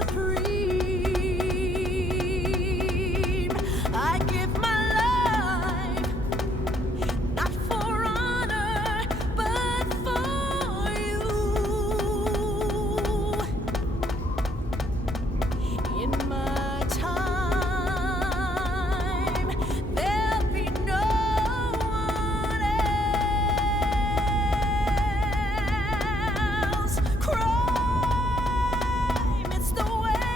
supreme. I give my life, not for honor, but for you. In my time, there'll be no one else. Crime, it's the way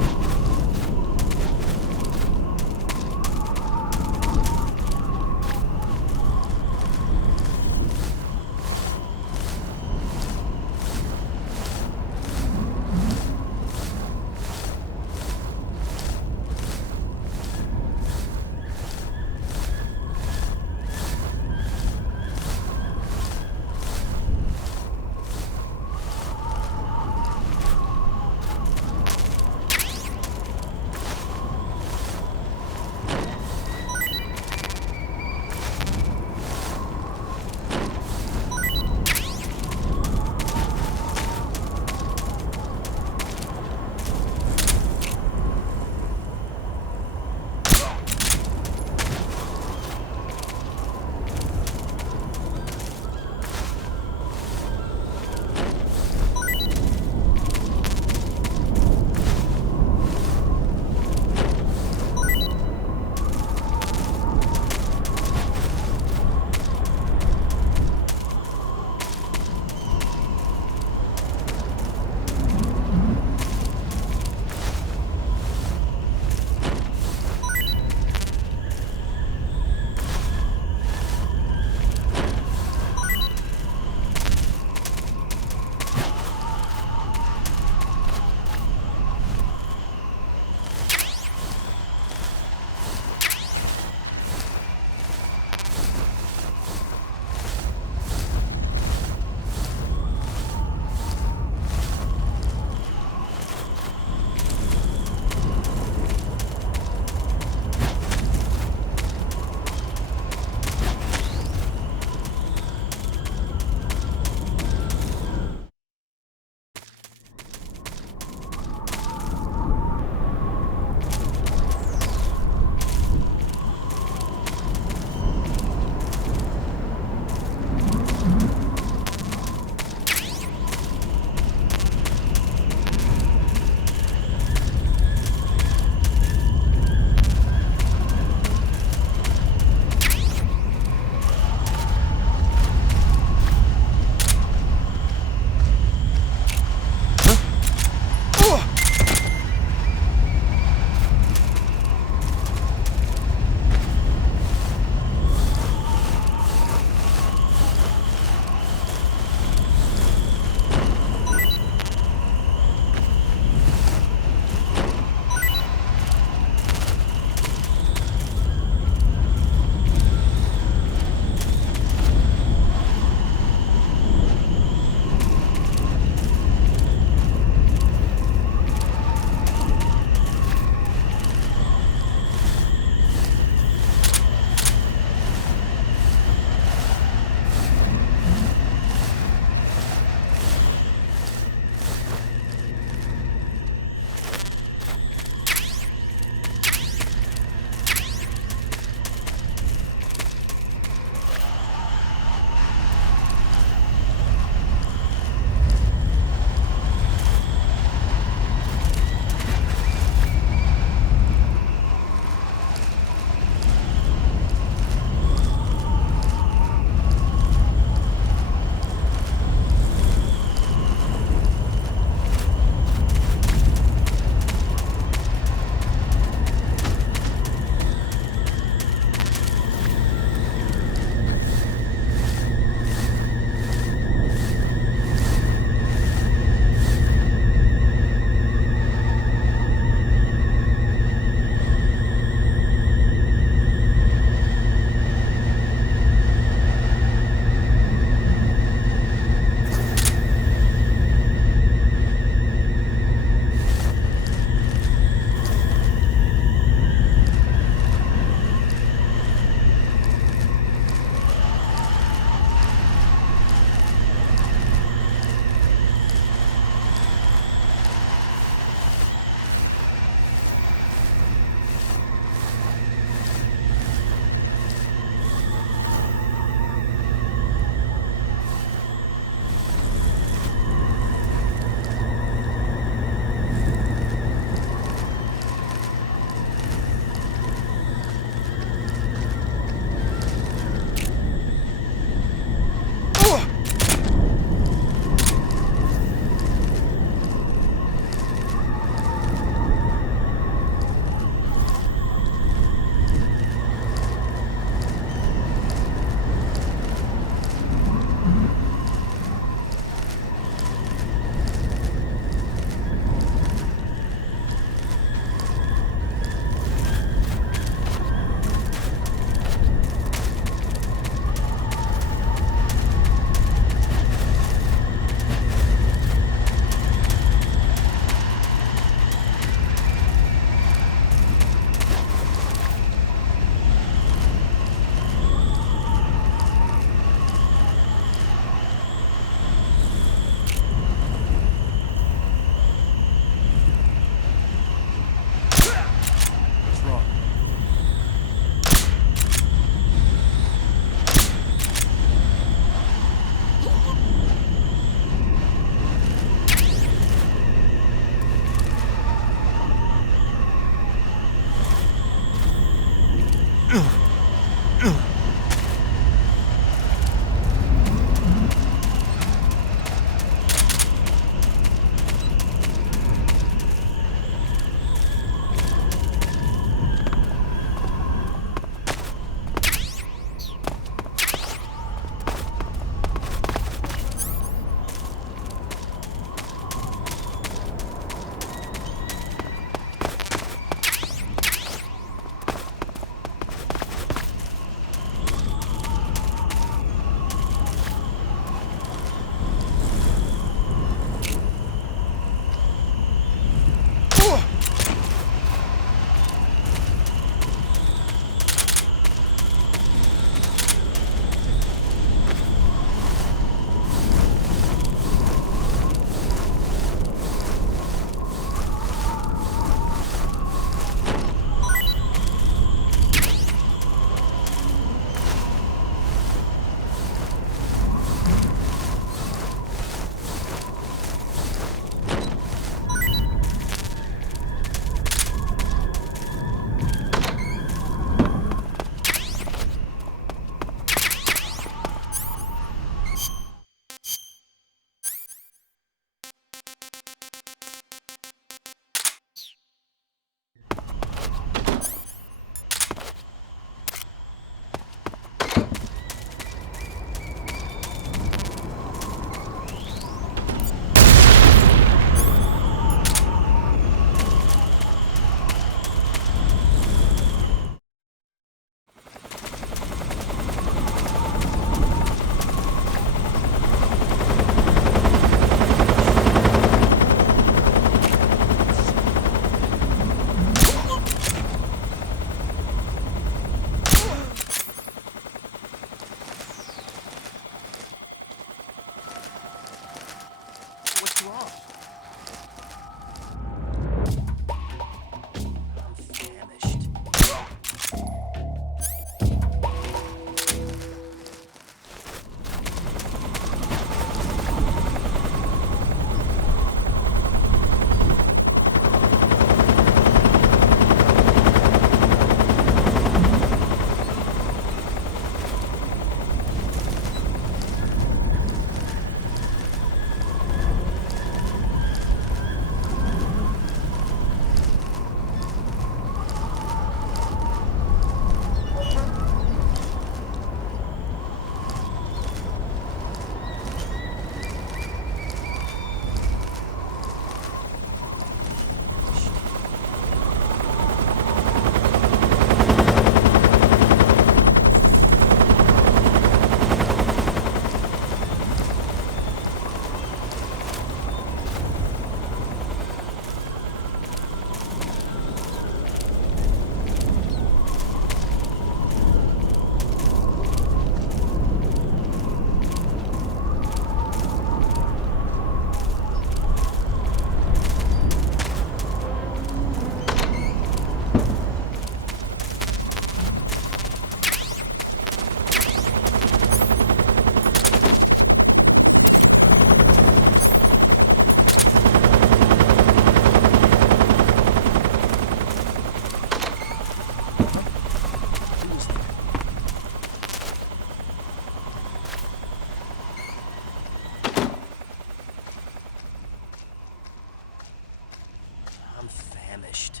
famished.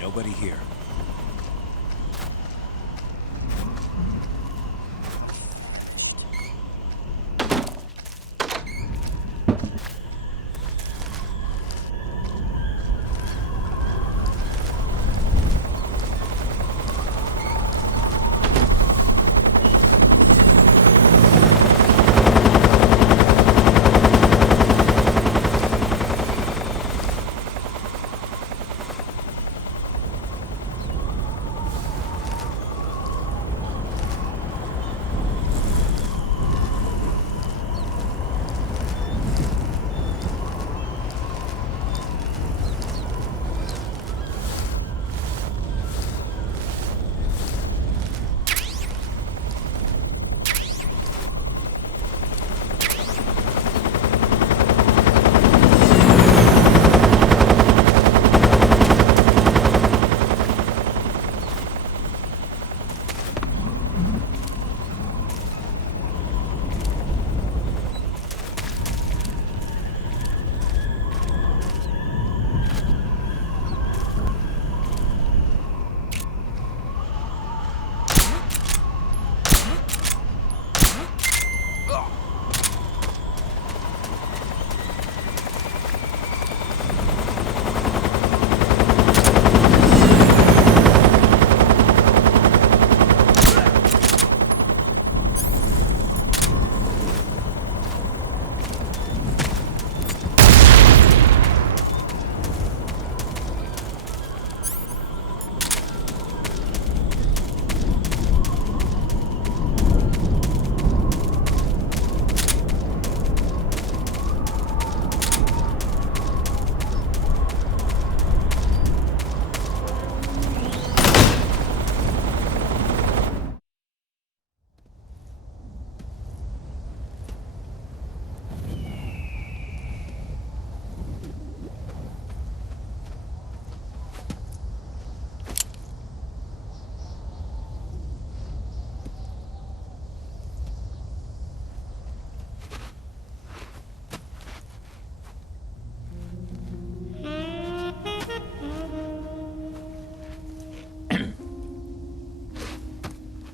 Nobody here.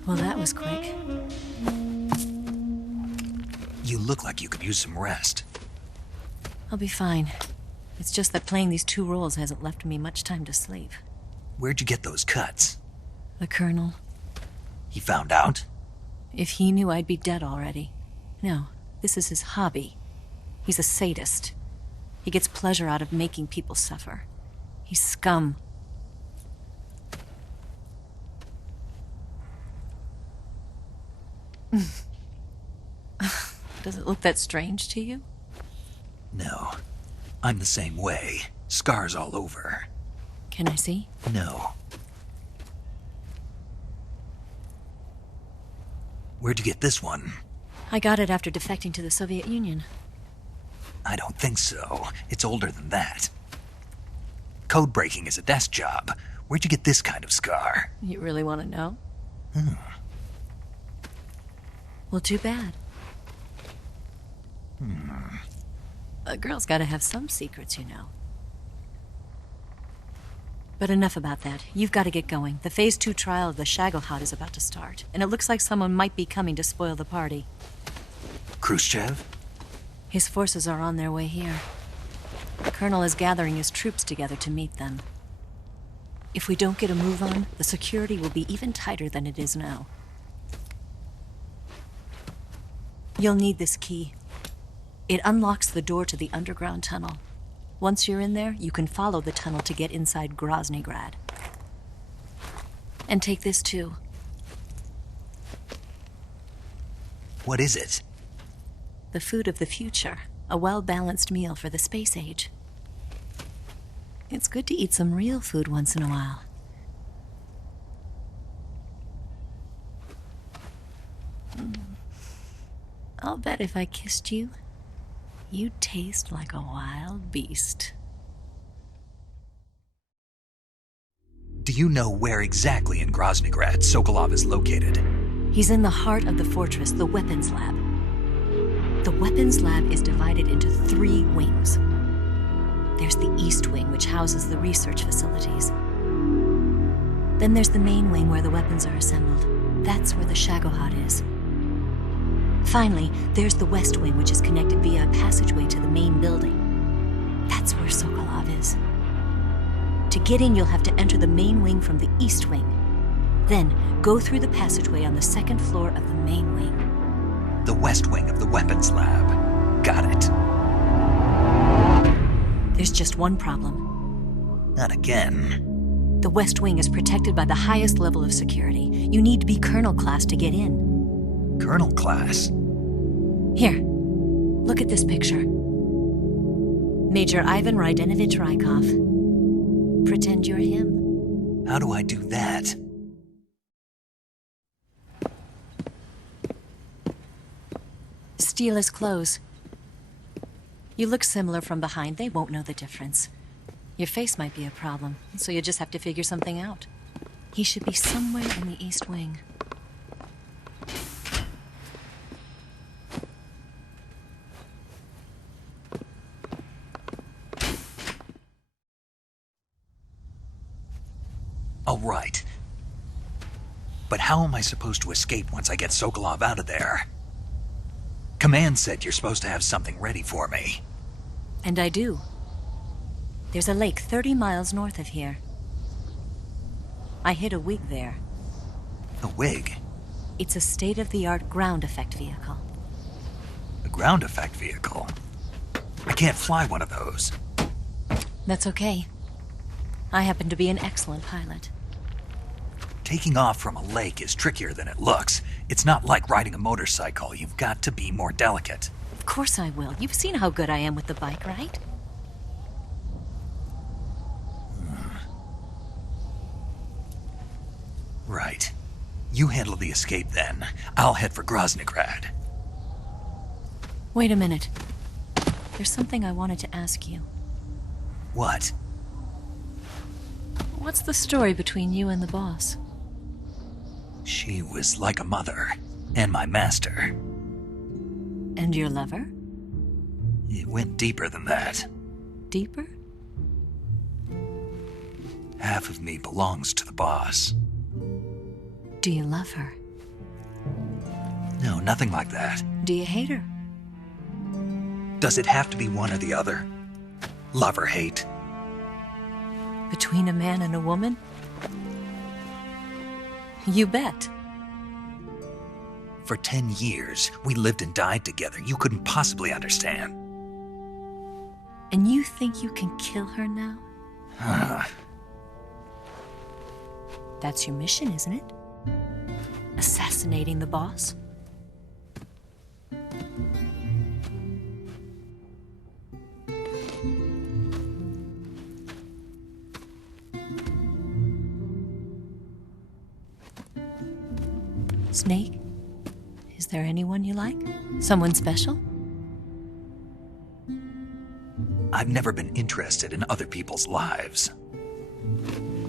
Well, that was quick. You look like you could use some rest. I'll be fine. It's just that playing these two roles hasn't left me much time to sleep. Where'd you get those cuts? The Colonel. He found out? If he knew, I'd be dead already. No, this is his hobby. He's a sadist. He gets pleasure out of making people suffer. He's scum. Does it look that strange to you? No. I'm the same way. Scars all over. Can I see? No. Where'd you get this one? I got it after defecting to the Soviet Union. I don't think so. It's older than that. Code breaking is a desk job. Where'd you get this kind of scar? You really want to know? Well, too bad. A girl's gotta have some secrets, you know. But enough about that. You've got to get going. The Phase 2 trial of the Shagohad is about to start, and it looks like someone might be coming to spoil the party. Khrushchev? His forces are on their way here. The Colonel is gathering his troops together to meet them. If we don't get a move on, the security will be even tighter than it is now. You'll need this key. It unlocks the door to the underground tunnel. Once you're in there, you can follow the tunnel to get inside Groznygrad. And take this too. What is it? The food of the future. A well-balanced meal for the space age. It's good to eat some real food once in a while. I'll bet if I kissed you, you'd taste like a wild beast. Do you know where exactly in Groznygrad Sokolov is located? He's in the heart of the fortress, the weapons lab. The weapons lab is divided into 3 wings. There's the East Wing, which houses the research facilities. Then there's the main wing where the weapons are assembled. That's where the Shagohad is. Finally, there's the West Wing, which is connected via a passageway to the main building. That's where Sokolov is. To get in, you'll have to enter the main wing from the East Wing. Then, go through the passageway on the 2nd floor of the main wing. The West Wing of the weapons lab. Got it. There's just one problem. Not again. The West Wing is protected by the highest level of security. You need to be Colonel class to get in. Colonel class? Here, look at this picture. Major Ivan Rydenovich Rykov. Pretend you're him. How do I do that? Steal his clothes. You look similar from behind. They won't know the difference. Your face might be a problem, so you just have to figure something out. He should be somewhere in the East Wing. All right. But how am I supposed to escape once I get Sokolov out of there? Command said you're supposed to have something ready for me. And I do. There's a lake 30 miles north of here. I hid a wig there. A wig? It's a state-of-the-art ground effect vehicle. A ground effect vehicle? I can't fly one of those. That's okay. I happen to be an excellent pilot. Taking off from a lake is trickier than it looks. It's not like riding a motorcycle. You've got to be more delicate. Of course I will. You've seen how good I am with the bike, right? Right. You handle the escape then. I'll head for Groznygrad. Wait a minute. There's something I wanted to ask you. What? What's the story between you and the boss? She was like a mother, and my master. And your lover? It went deeper than that. Deeper? Half of me belongs to the boss. Do you love her? No, nothing like that. Do you hate her? Does it have to be one or the other? Love or hate? Between a man and a woman? You bet. For 10 years, we lived and died together. You couldn't possibly understand. And you think you can kill her now? That's your mission, isn't it? Assassinating the boss? Snake? Is there anyone you like? Someone special? I've never been interested in other people's lives.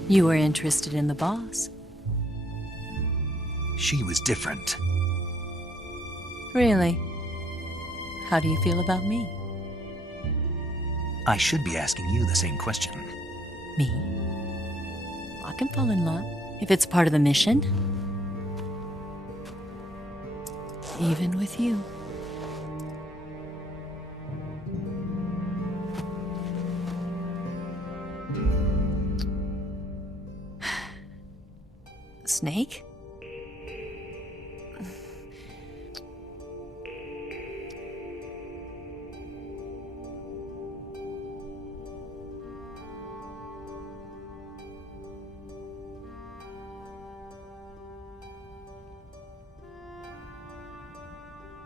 You were interested in the boss. She was different. Really? How do you feel about me? I should be asking you the same question. Me? I can fall in love if it's part of the mission. Even with you. Snake?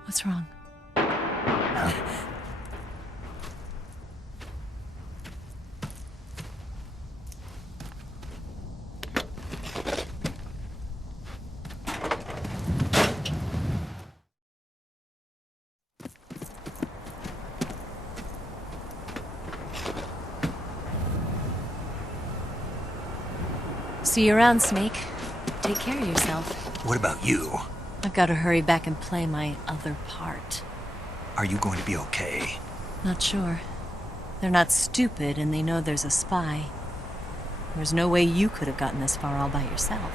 What's wrong? See you around, Snake. Take care of yourself. What about you? I've got to hurry back and play my other part. Are you going to be okay? Not sure. They're not stupid, and they know there's a spy. There's no way you could have gotten this far all by yourself.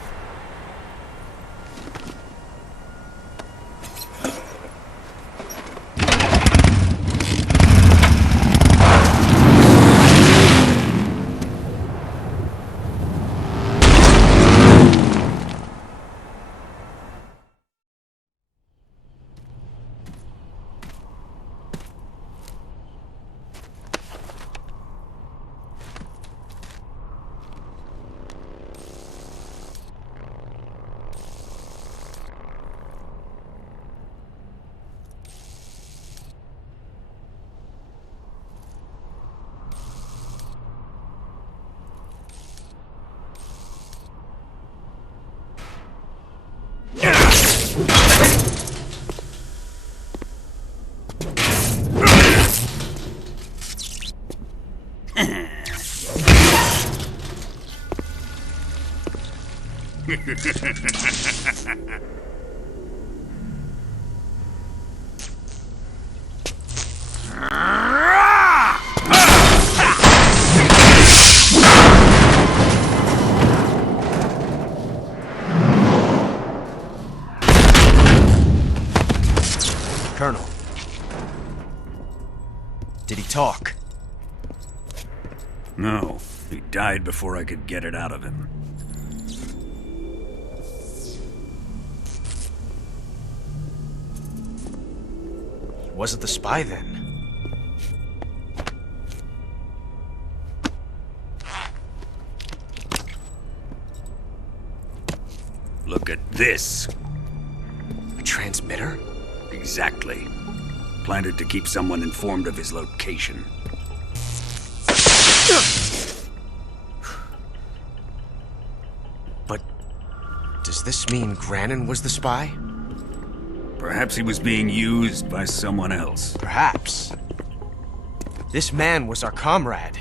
Colonel. Did he talk? No, he died before I could get it out of him. He wasn't the spy then. Look at this. A transmitter? Exactly. Planted to keep someone informed of his location. But does this mean Grannon was the spy? Perhaps he was being used by someone else. Perhaps. This man was our comrade.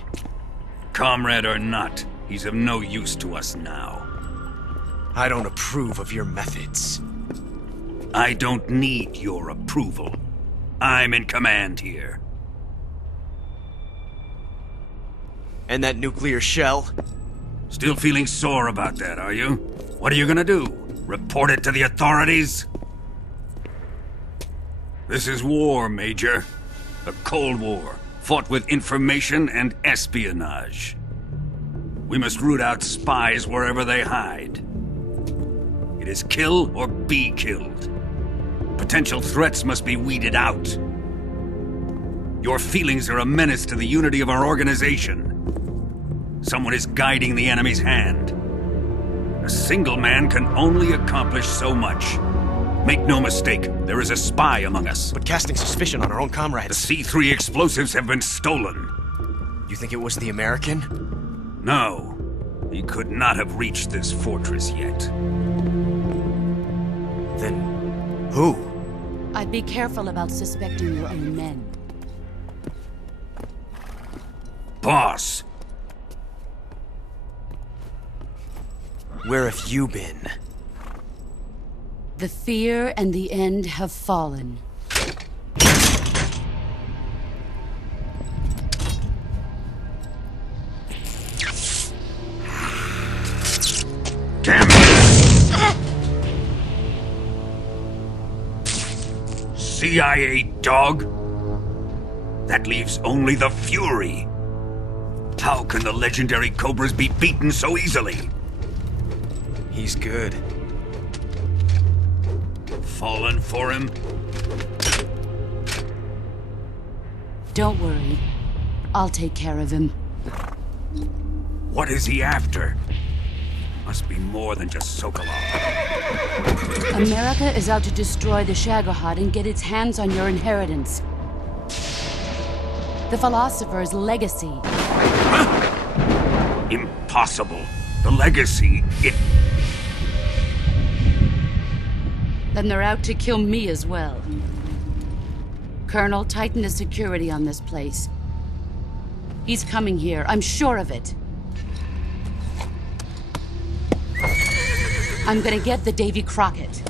Comrade or not, he's of no use to us now. I don't approve of your methods. I don't need your approval. I'm in command here. And that nuclear shell? Still feeling sore about that, are you? What are you gonna do? Report it to the authorities? This is war, Major. A Cold War, fought with information and espionage. We must root out spies wherever they hide. It is kill or be killed. Potential threats must be weeded out. Your feelings are a menace to the unity of our organization. Someone is guiding the enemy's hand. A single man can only accomplish so much. Make no mistake, there is a spy among us. But casting suspicion on our own The comrades. C3 explosives have been stolen. You think it was the American? No, he could not have reached this fortress yet. Then who? I'd be careful about suspecting your own men. Boss, Where have you been? The fear and the end have fallen. damn it! CIA dog? That leaves only the Fury. How can the legendary Cobras be beaten so easily? He's good. Fallen for him? Don't worry. I'll take care of him. What is he after? Must be more than just Sokolov. America is out to destroy the Shagohad and get its hands on your inheritance. The philosopher's legacy. Impossible. The legacy, Then they're out to kill me as well. Colonel, tighten the security on this place. He's coming here, I'm sure of it. I'm gonna get the Davy Crockett.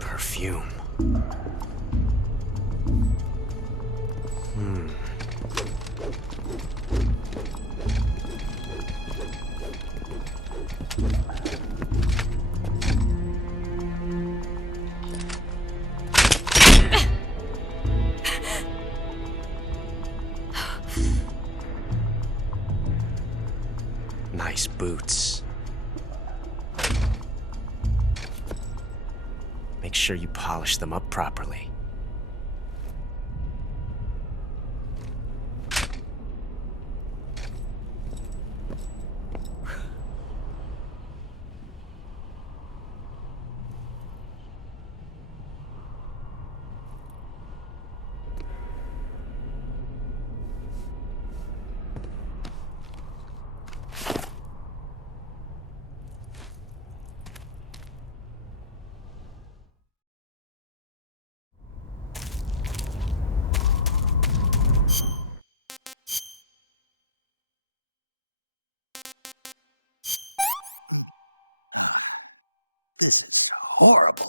Perfume. Nice boots. Make sure you polish them up properly. This is horrible.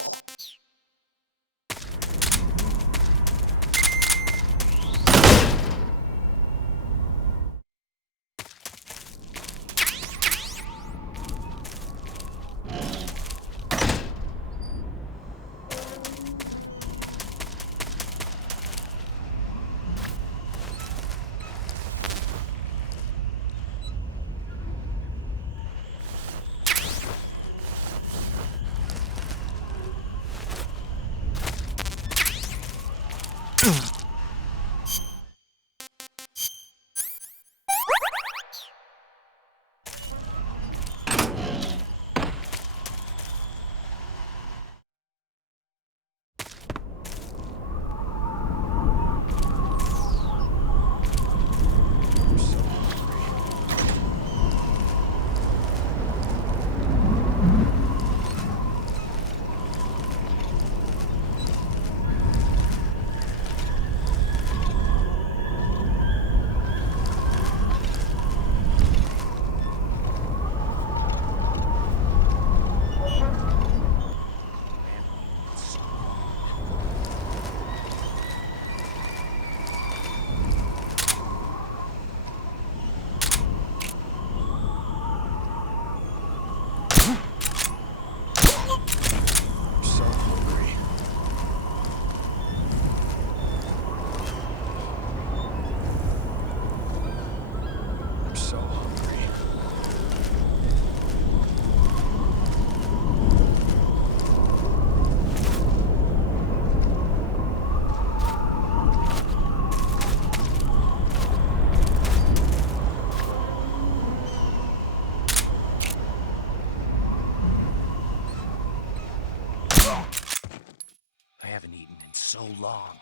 I haven't eaten in so long.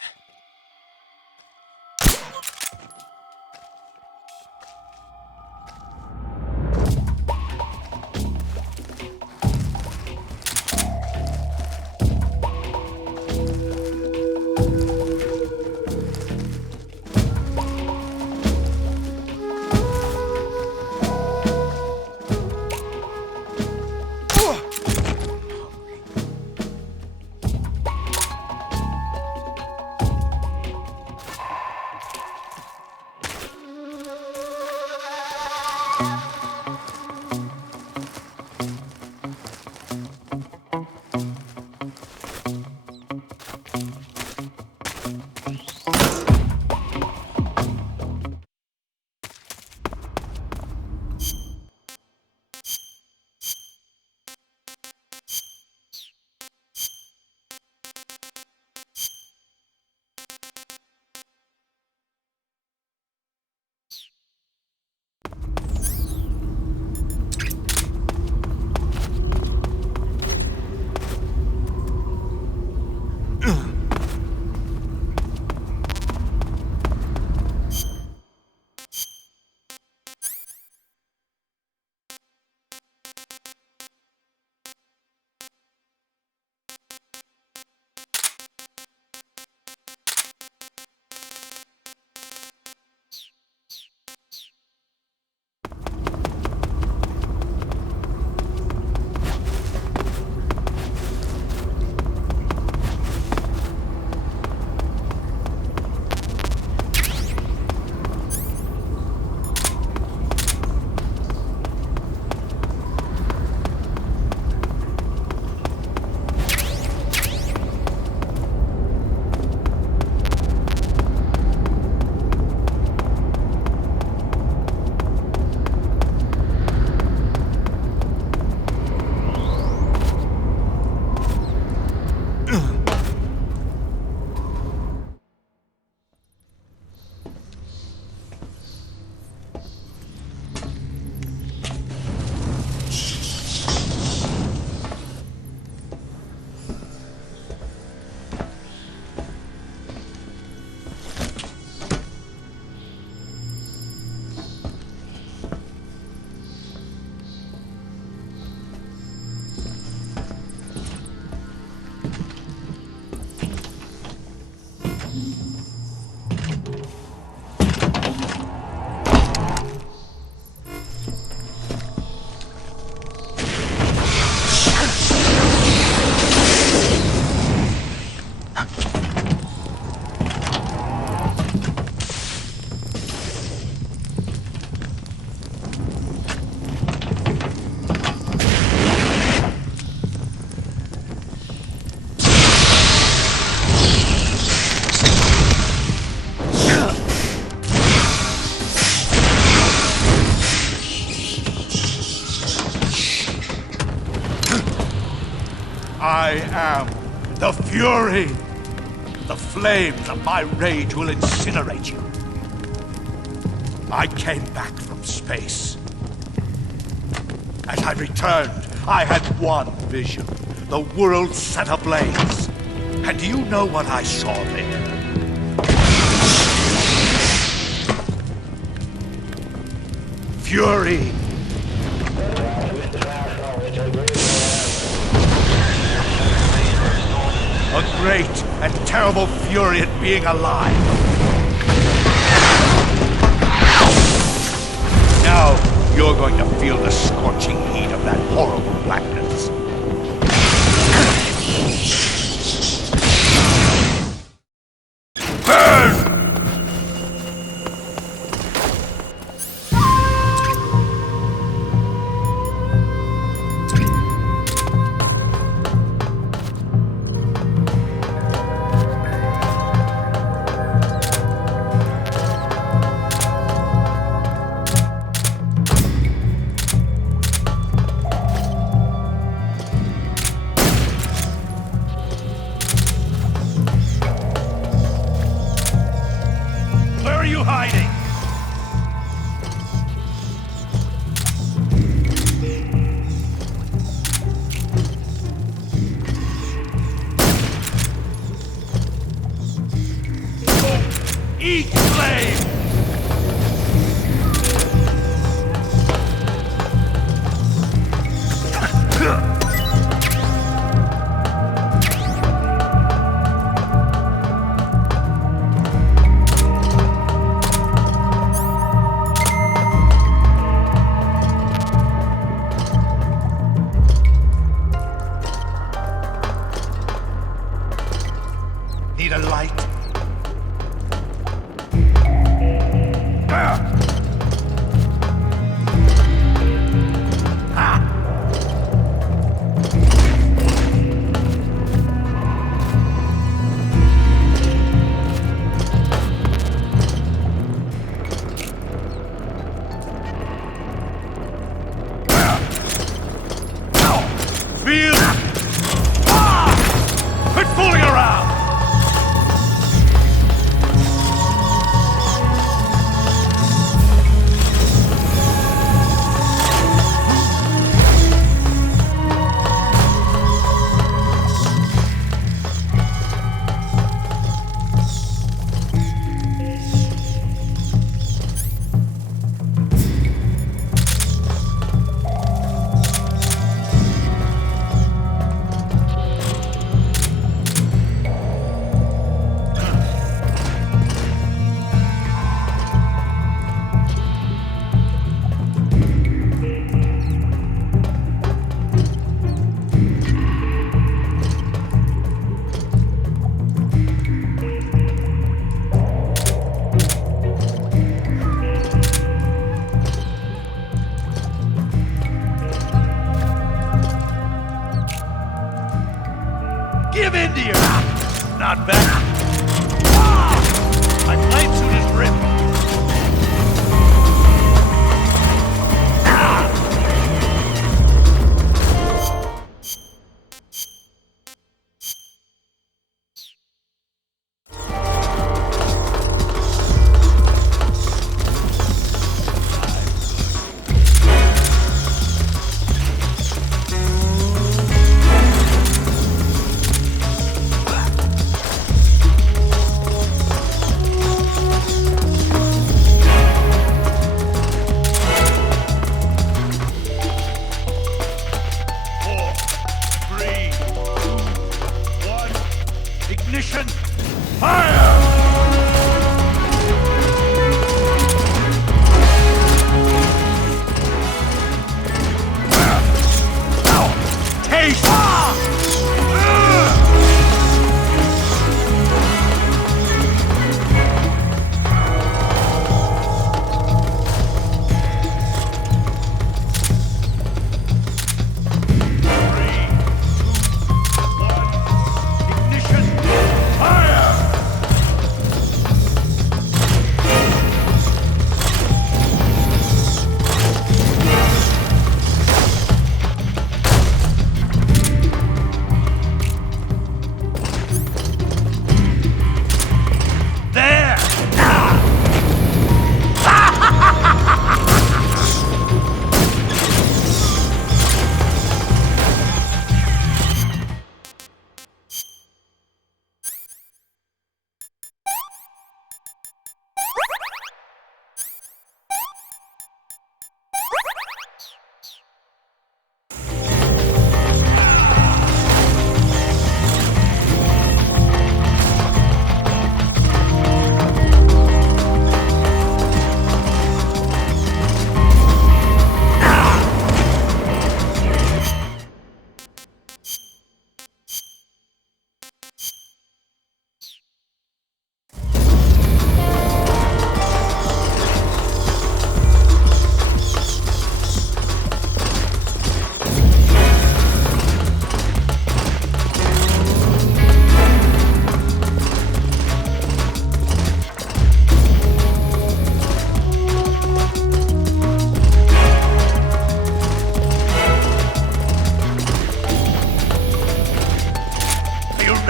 I am the Fury. The flames of my rage will incinerate you. I came back from space. As I returned, I had one vision. The world set ablaze. And do you know what I saw there? Fury. A great and terrible fury at being alive. Now, you're going to feel the scorching heat of that horrible blackness. Burn! Eat flame! Need a light? Feel! Quit fooling around! Give in to your... Not bad. My flame suit is ripped. Ignition! Fire! Taste!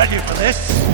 ready for this?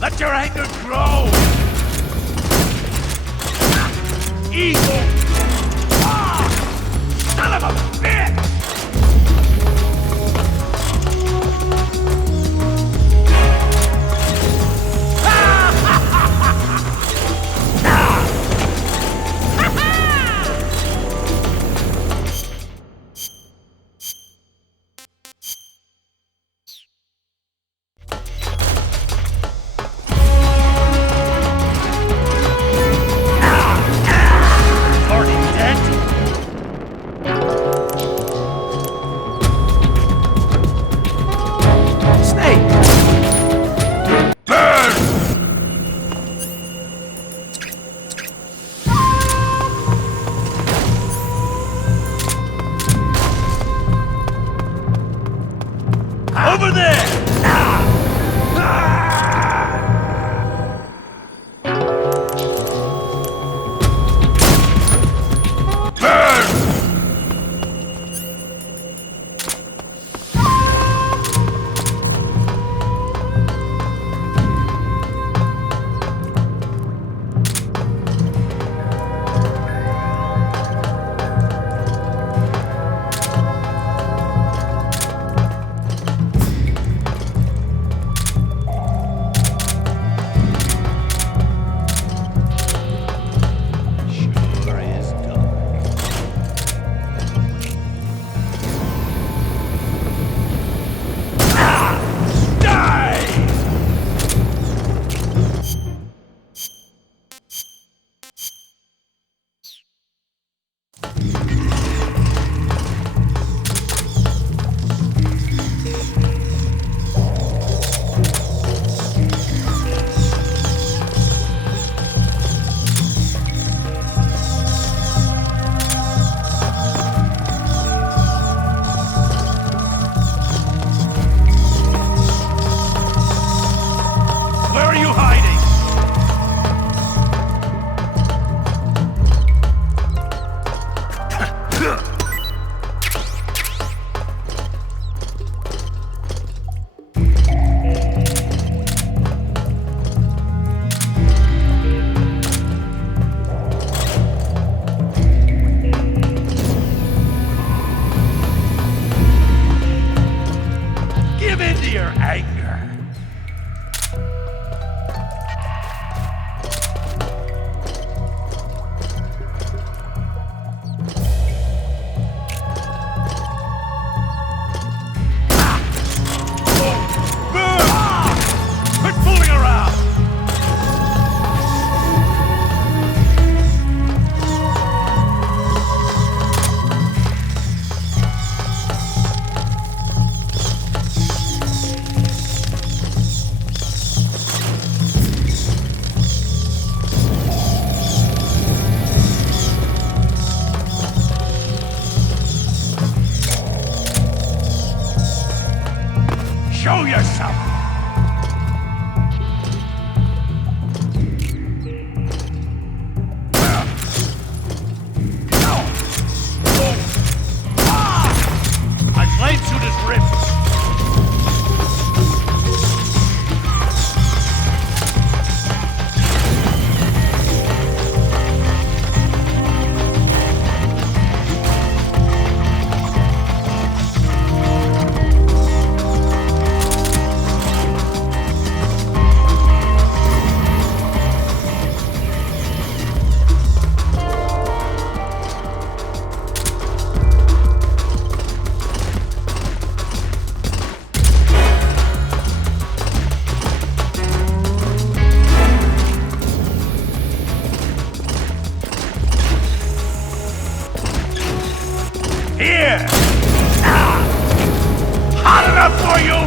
Let your anger grow! Evil! Son of a bitch! Over there! Show yourself! My flame suit is ripped! Here! Hot enough for you!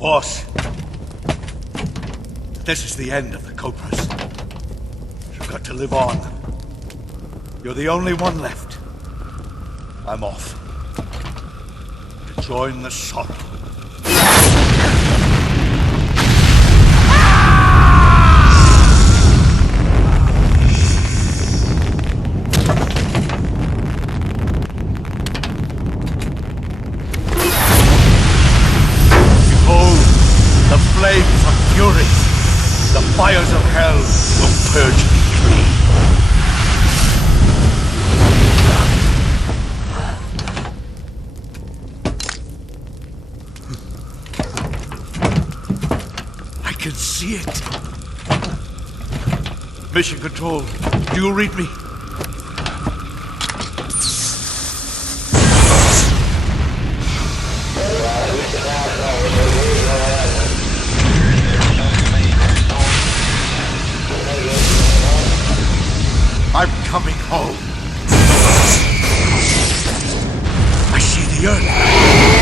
Boss, this is the end of the Cobras. You've got to live on. You're the only one left. I'm off. To join the Saga. Behold, the flames of fury, the fires of hell will purge me clean. I can see it. Mission Control, do you read me? I'm coming home. I see the Earth.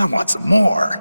I want some more.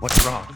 What's wrong?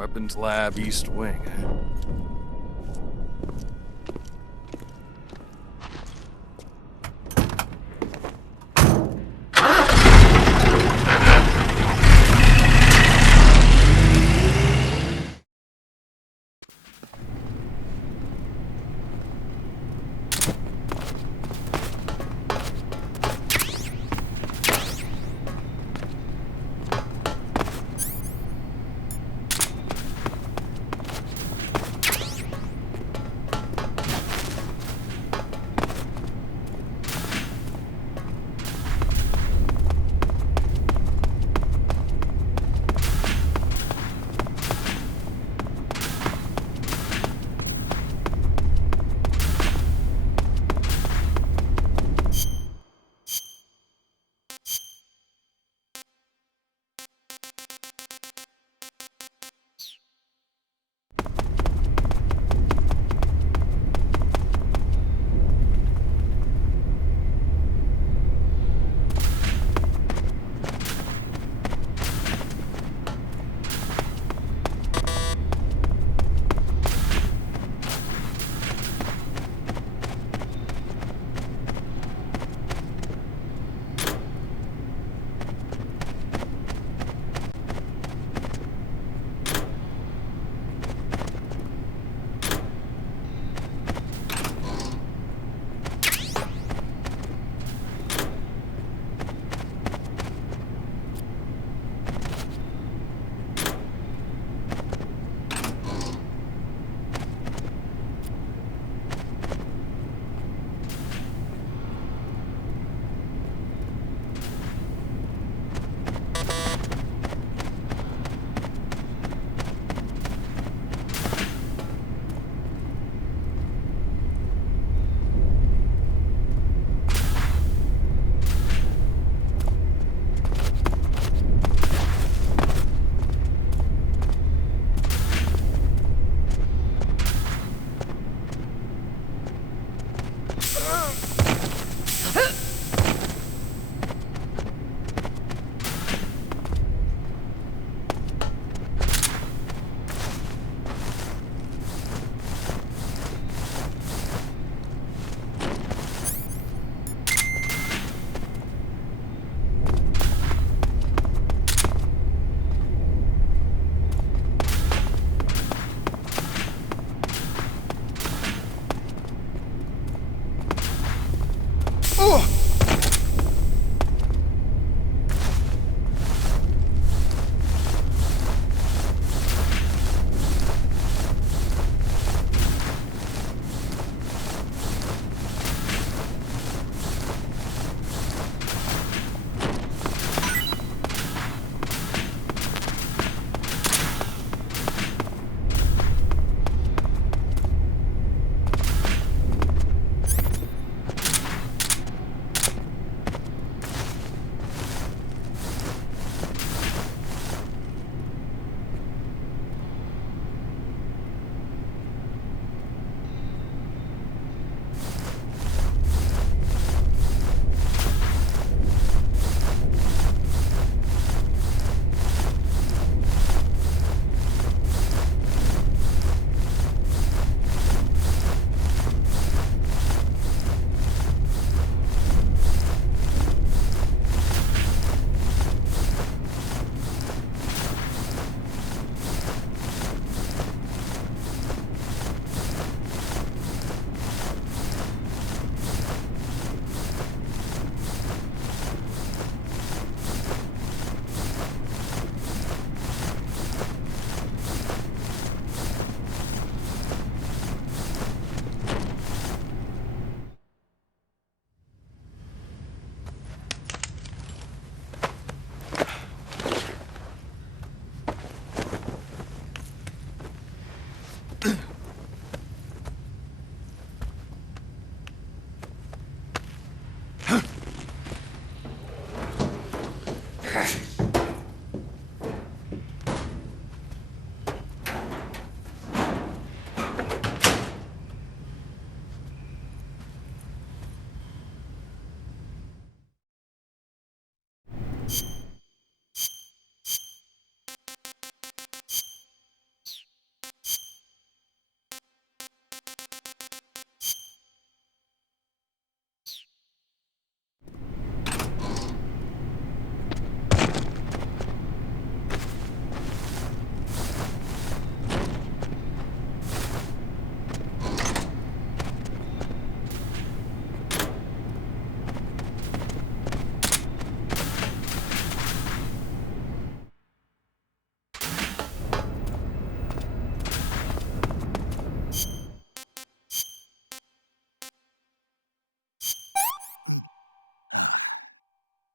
Weapons Lab East Wing.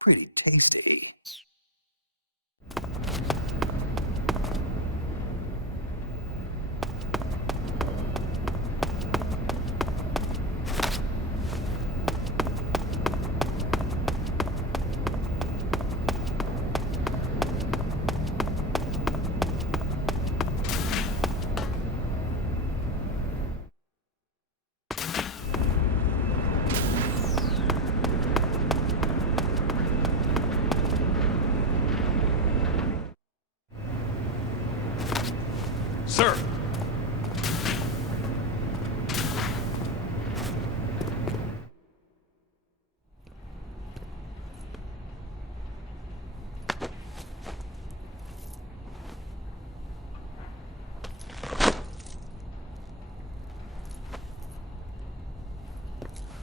pretty tasty. Sir!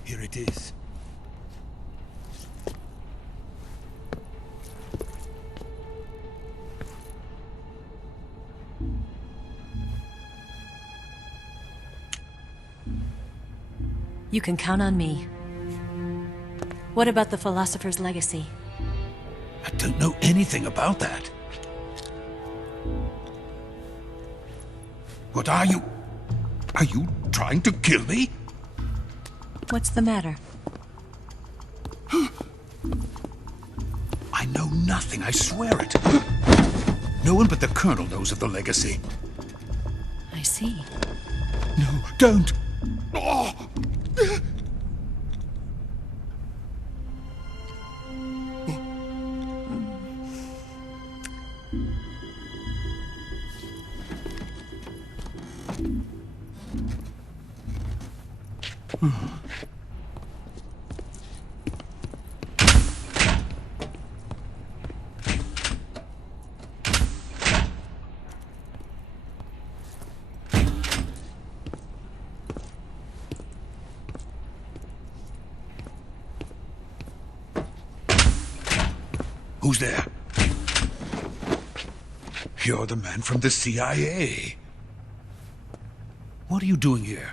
Here it is. You can count on me. What about the philosopher's legacy? I don't know anything about that. What are you? Are you trying to kill me? What's the matter? I know nothing, I swear it. No one but the Colonel knows of the legacy. I see. No, don't! Oh. Who's there? You're the man from the CIA. What are you doing here?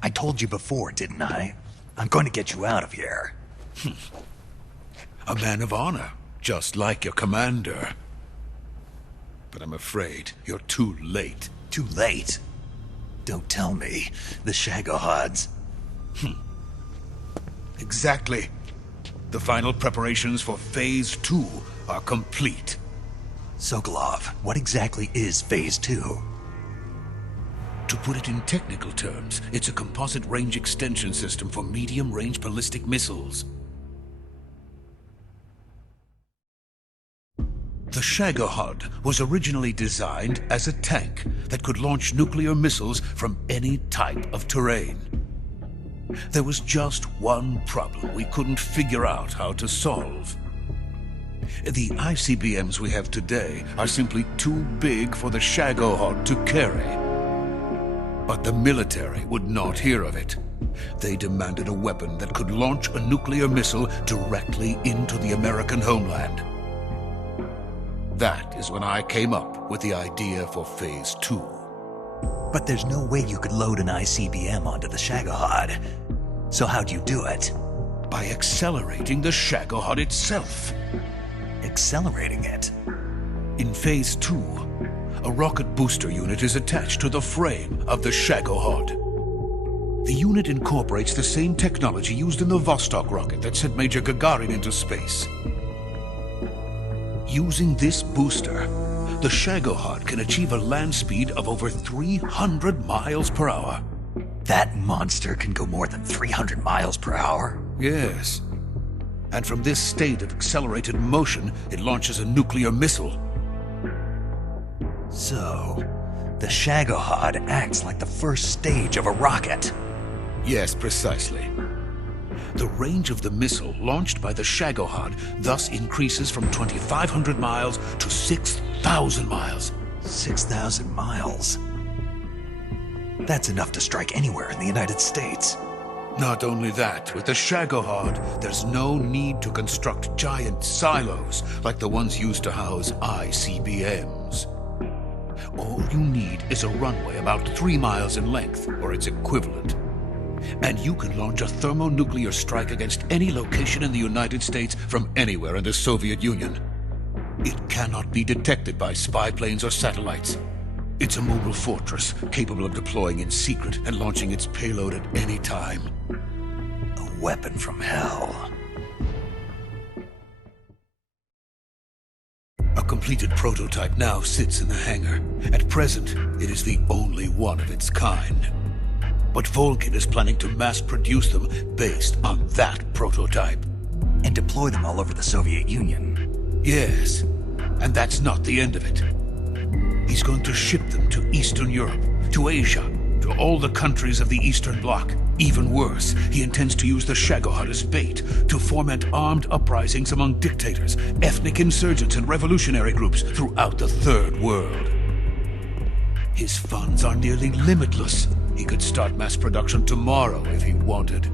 I told you before, didn't I? I'm going to get you out of here. A man of honor, just like your commander. But I'm afraid you're too late. Too late? Don't tell me. The Shagohads. Exactly. The final preparations for Phase 2 are complete. Sokolov, what exactly is Phase 2? To put it in technical terms, it's a composite range extension system for medium-range ballistic missiles. The Shagohad was originally designed as a tank that could launch nuclear missiles from any type of terrain. There was just one problem we couldn't figure out how to solve. The ICBMs we have today are simply too big for the Shagohad to carry. But the military would not hear of it. They demanded a weapon that could launch a nuclear missile directly into the American homeland. That is when I came up with the idea for Phase 2. But there's no way you could load an ICBM onto the Shagohad. So how'd you do it? By accelerating the Shagohad itself. Accelerating it? In Phase 2, a rocket booster unit is attached to the frame of the Shagohad. The unit incorporates the same technology used in the Vostok rocket that sent Major Gagarin into space. Using this booster, the Shagohad can achieve a land speed of over 300 miles per hour. That monster can go more than 300 miles per hour? Yes. And from this state of accelerated motion, it launches a nuclear missile. So, the Shagohad acts like the first stage of a rocket. Yes, precisely. The range of the missile launched by the Shagohad thus increases from 2,500 miles to 6,000 miles. 6,000 miles? That's enough to strike anywhere in the United States. Not only that, with the Shagohad, there's no need to construct giant silos like the ones used to house ICBMs. All you need is a runway about 3 miles in length, or its equivalent. and you can launch a thermonuclear strike against any location in the United States from anywhere in the Soviet Union. It cannot be detected by spy planes or satellites. It's a mobile fortress capable of deploying in secret and launching its payload at any time. A weapon from hell. A completed prototype now sits in the hangar. At present, it is the only one of its kind. But Volgin is planning to mass-produce them based on that prototype. And deploy them all over the Soviet Union. Yes, and that's not the end of it. He's going to ship them to Eastern Europe, to Asia, to all the countries of the Eastern Bloc. Even worse, he intends to use the Shagohad as bait to foment armed uprisings among dictators, ethnic insurgents, and revolutionary groups throughout the Third World. His funds are nearly limitless. He could start mass production tomorrow if he wanted.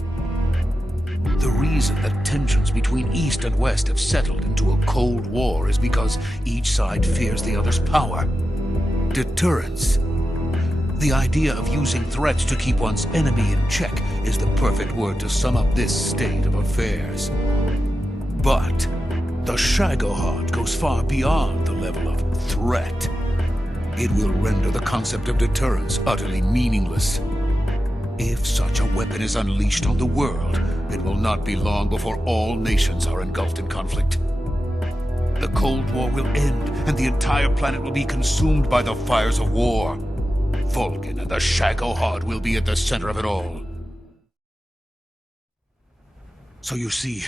The reason that tensions between East and West have settled into a Cold War is because each side fears the other's power. Deterrence. The idea of using threats to keep one's enemy in check is the perfect word to sum up this state of affairs. But the Shagohad goes far beyond the level of threat. It will render the concept of deterrence utterly meaningless. If such a weapon is unleashed on the world, it will not be long before all nations are engulfed in conflict. The Cold War will end, and the entire planet will be consumed by the fires of war. Volgin and the Shagohad will be at the center of it all. So you see,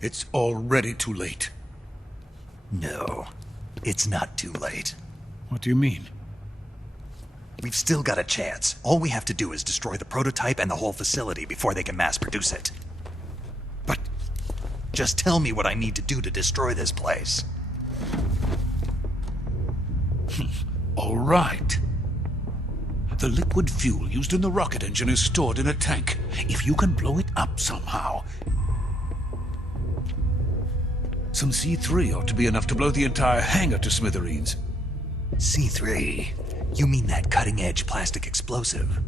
it's already too late. No, it's not too late. What do you mean? We've still got a chance. All we have to do is destroy the prototype and the whole facility before they can mass produce it. But just tell me what I need to do to destroy this place. All right. The liquid fuel used in the rocket engine is stored in a tank. If you can blow it up somehow, some C3 ought to be enough to blow the entire hangar to smithereens. C3? You mean that cutting-edge plastic explosive?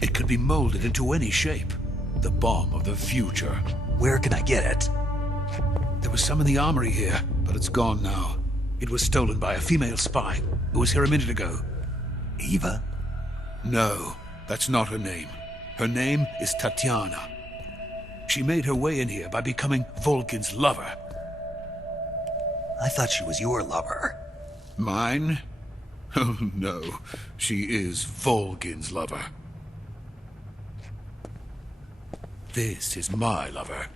It could be molded into any shape. The bomb of the future. Where can I get it? There was some in the armory here, but it's gone now. It was stolen by a female spy who was here a minute ago. Eva? No, that's not her name. Her name is Tatiana. She made her way in here by becoming Volgin's lover. I thought she was your lover. Mine? Oh no, she is Volgin's lover. This is my lover.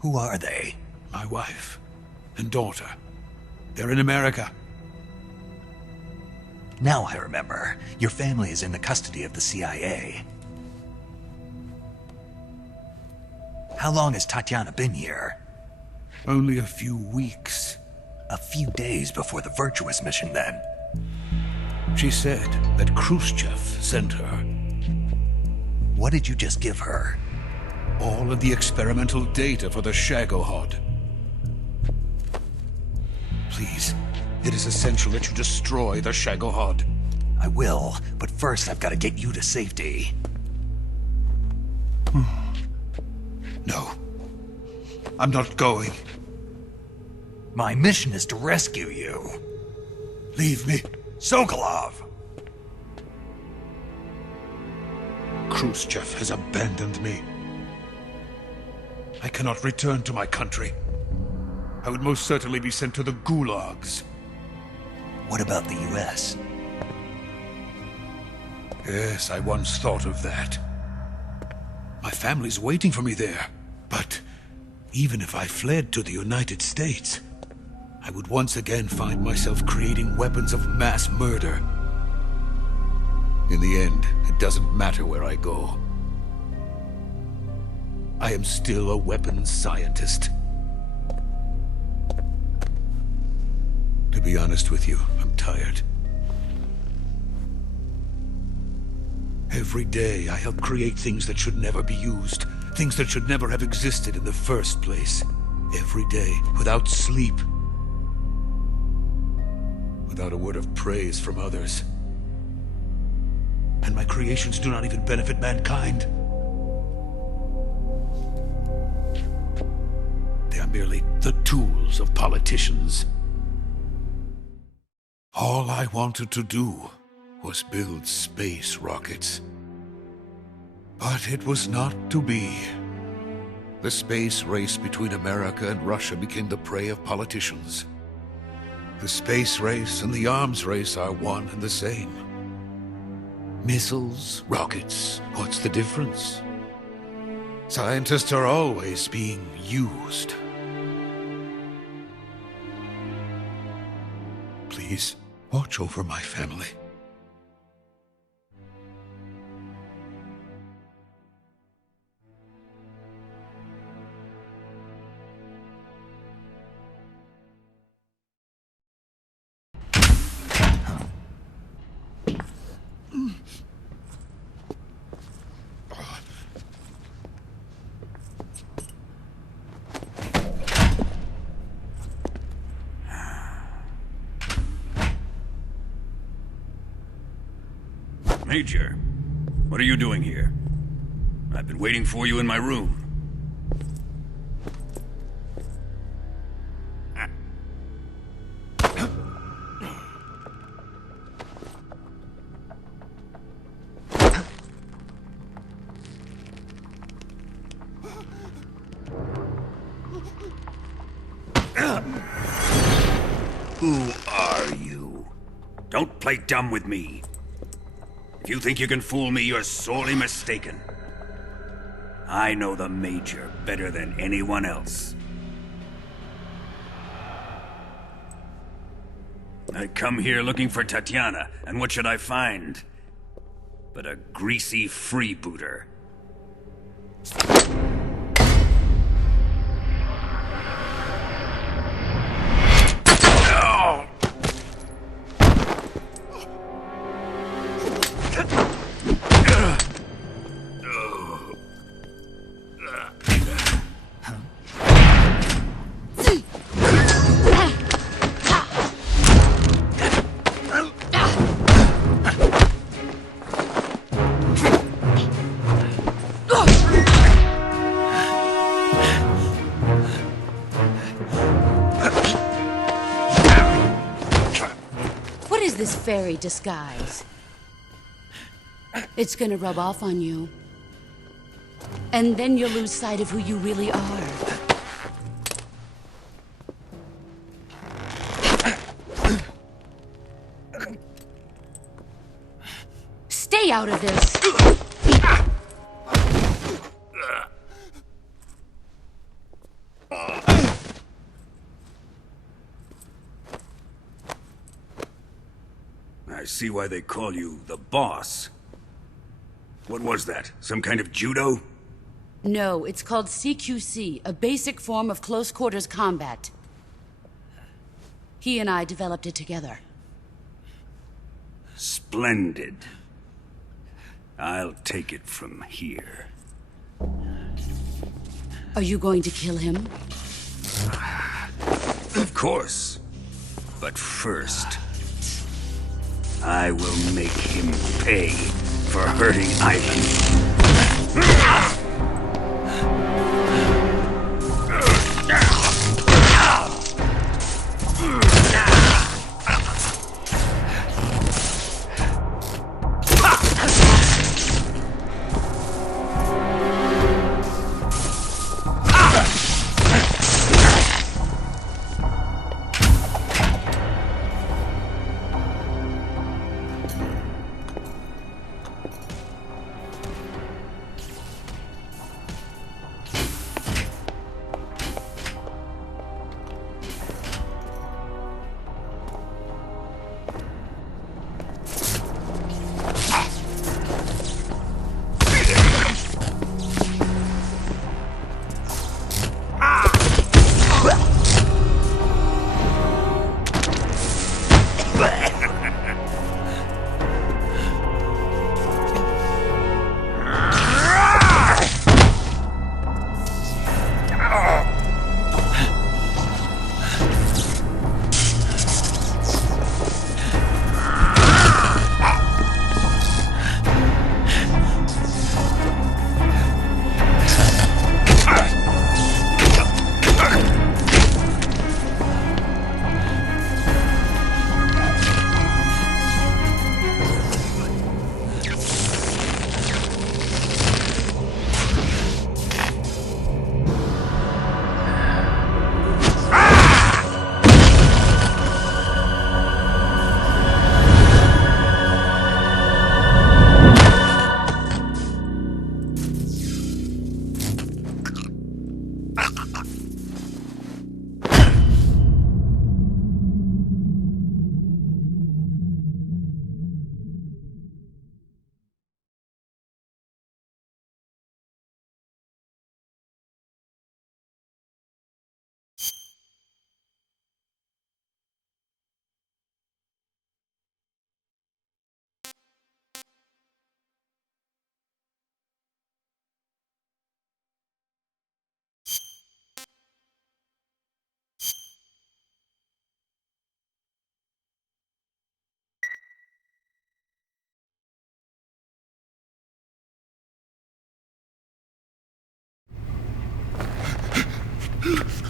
Who are they? My wife and daughter. They're in America. Now I remember. Your family is in the custody of the CIA. How long has Tatiana been here? Only a few weeks. A few days before the Virtuous mission, then. She said that Khrushchev sent her. What did you just give her? All of the experimental data for the Shagohad. Please, it is essential that you destroy the Shagohad. I will, but first I've got to get you to safety. No. I'm not going. My mission is to rescue you. Leave me. Sokolov! Khrushchev has abandoned me. I cannot return to my country. I would most certainly be sent to the gulags. What about the US? Yes, I once thought of that. My family's waiting for me there. But even if I fled to the United States, I would once again find myself creating weapons of mass murder. In the end, it doesn't matter where I go. I am still a weapons scientist. To be honest with you, I'm tired. Every day I help create things that should never be used, things that should never have existed in the first place. Every day, without sleep. without a word of praise from others. And my creations do not even benefit mankind. They are merely the tools of politicians. All I wanted to do was build space rockets. But it was not to be. The space race between America and Russia became the prey of politicians. The space race and the arms race are one and the same. Missiles, rockets, what's the difference? Scientists are always being used. Please, watch over my family. Major, what are you doing here? I've been waiting for you in my room. Who are you? Don't play dumb with me. If you think you can fool me, you're sorely mistaken. I know the Major better than anyone else. I come here looking for Tatiana, and what should I find? But a greasy freebooter. This fairy disguise. It's gonna rub off on you. And then you'll lose sight of who you really are. Stay out of this! I see why they call you the boss. What was that? Some kind of judo? No, it's called CQC, a basic form of close quarters combat. He and I developed it together. Splendid. I'll take it from here. Are you going to kill him? Of course. But first, I will make him pay for hurting Ivan.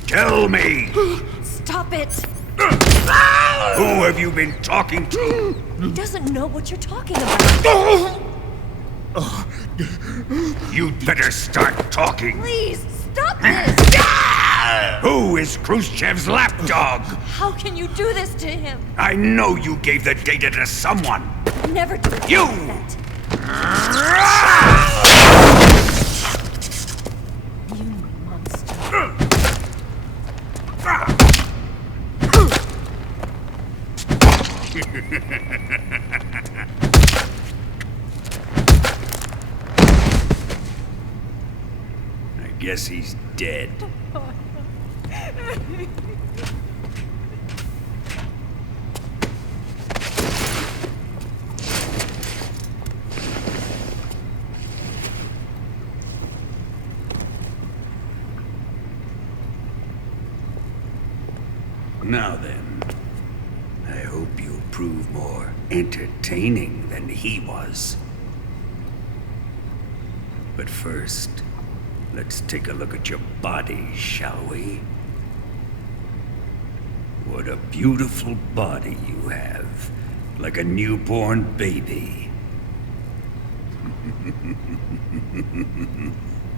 Tell me! Stop it! Who have you been talking to? He doesn't know what you're talking about. You'd better start talking. Please, stop this! Who is Khrushchev's lapdog? How can you do this to him? I know you gave the data to someone. Never do that. You! You monster. I guess he's dead. Now then, I hope you'll prove more entertaining than he was. But first, let's take a look at your body, shall we? What a beautiful body you have, like a newborn baby.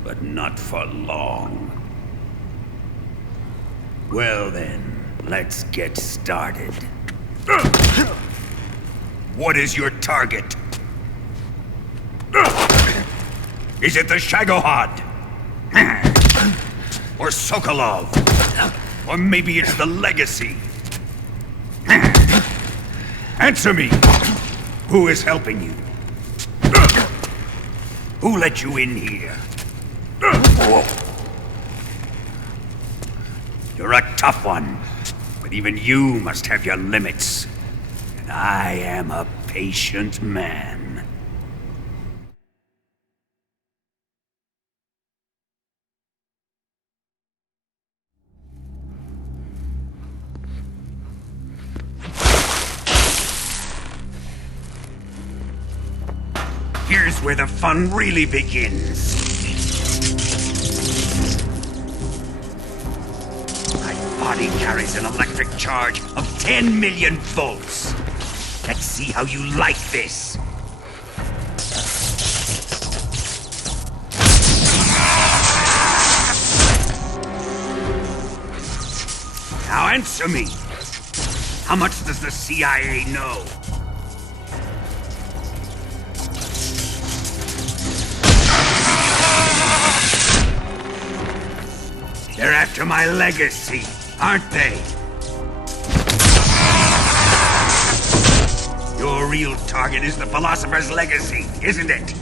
But not for long. Well then, let's get started. What is your target? Is it the Shagohad? Or Sokolov? Or maybe it's the Legacy? Answer me! Who is helping you? Who let you in here? You're a tough one, but even you must have your limits. And I am a patient man. Here's where the fun really begins. My body carries an electric charge of 10 million volts. Let's see how you like this. Now answer me. How much does the CIA know? They're after my legacy, aren't they? Your real target is the Philosopher's Legacy, isn't it?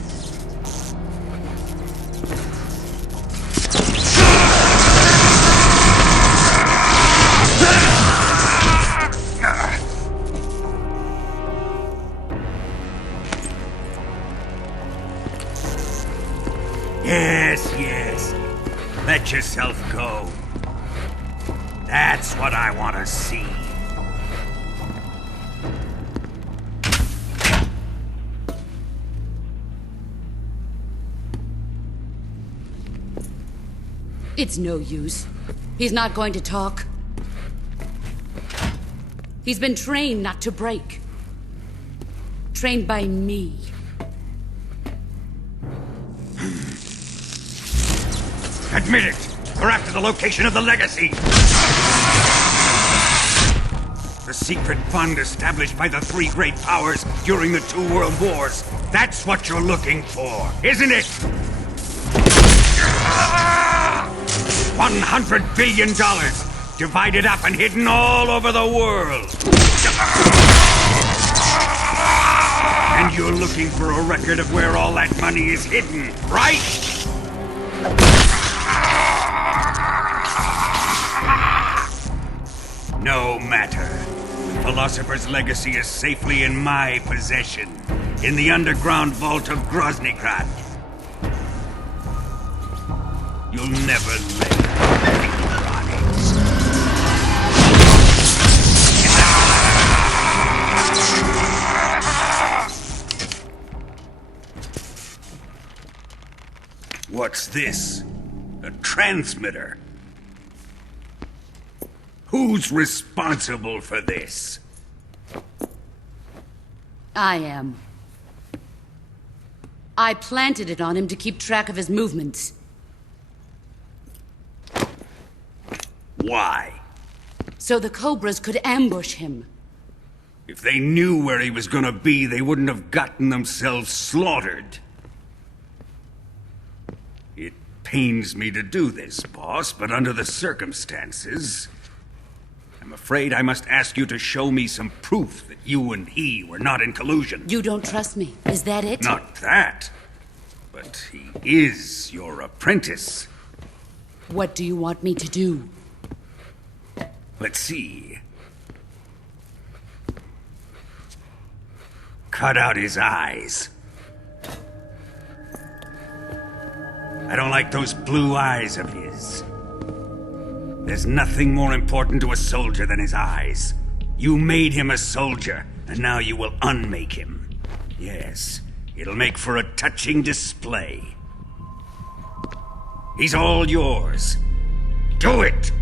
Yes, yes. Let yourself go. That's what I want to see. It's no use. He's not going to talk. He's been trained not to break. Trained by me. Admit it! We're after the location of the Legacy! The secret fund established by the three great powers during the 2 world wars. That's what you're looking for, isn't it? $100 billion, divided up and hidden all over the world. And you're looking for a record of where all that money is hidden, right? No matter. The Philosopher's Legacy is safely in my possession, in the underground vault of Groznygrad. You'll never lay a finger on it. What's this? A transmitter? Who's responsible for this? I am. I planted it on him to keep track of his movements. Why? So the Cobras could ambush him. If they knew where he was gonna be, they wouldn't have gotten themselves slaughtered. It pains me to do this, boss, but under the circumstances, I'm afraid I must ask you to show me some proof that you and he were not in collusion. You don't trust me, is that it? Not that, but he is your apprentice. What do you want me to do? Let's see. Cut out his eyes. I don't like those blue eyes of his. There's nothing more important to a soldier than his eyes. You made him a soldier, and now you will unmake him. Yes, it'll make for a touching display. He's all yours. Do it!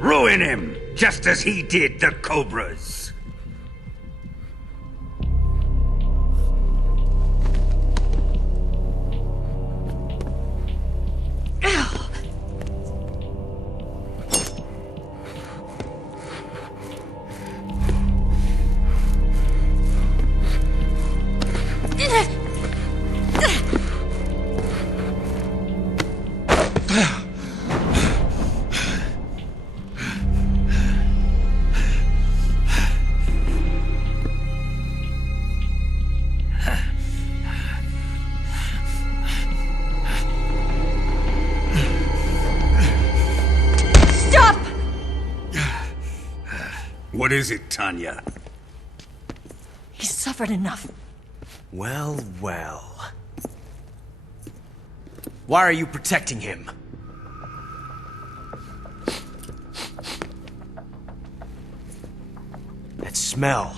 Ruin him, just as he did the Cobras. What is it, Tanya? He's suffered enough. Well, well. Why are you protecting him? That smell.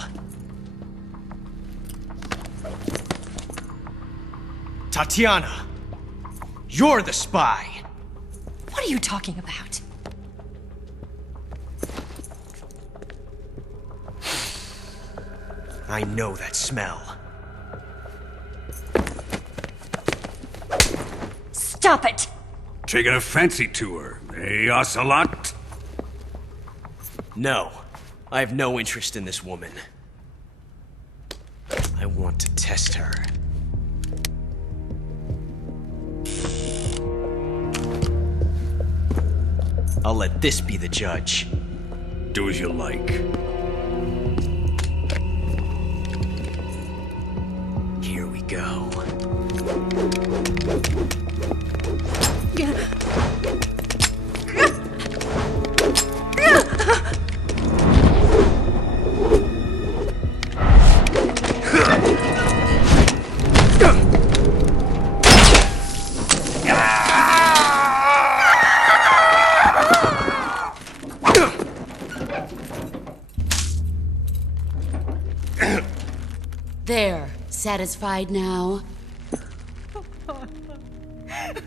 Tatiana! You're the spy! What are you talking about? I know that smell. Stop it! Taking a fancy to her, eh, Ocelot? No. I have no interest in this woman. I want to test her. I'll let this be the judge. Do as you like. Here we go. There. Satisfied now?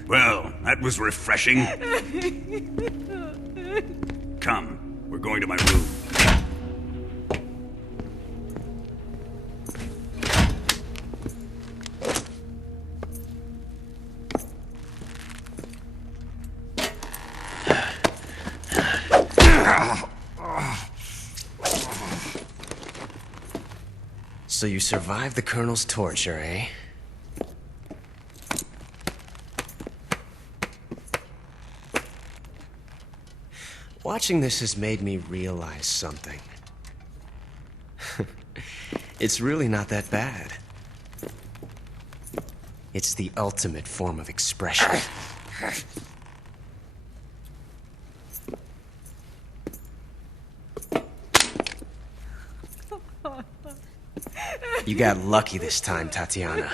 Well, that was refreshing. Come, we're going to my room. So you survived the Colonel's torture, eh? Watching this has made me realize something. It's really not that bad. It's the ultimate form of expression. You got lucky this time, Tatiana.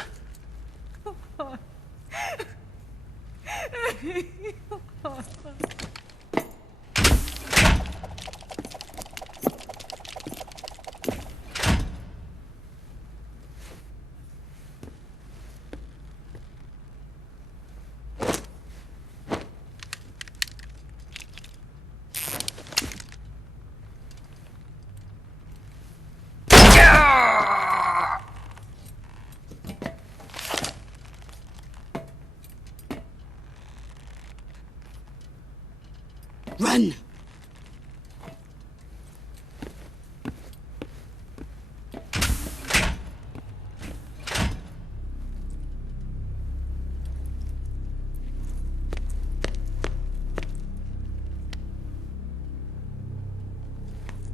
Run!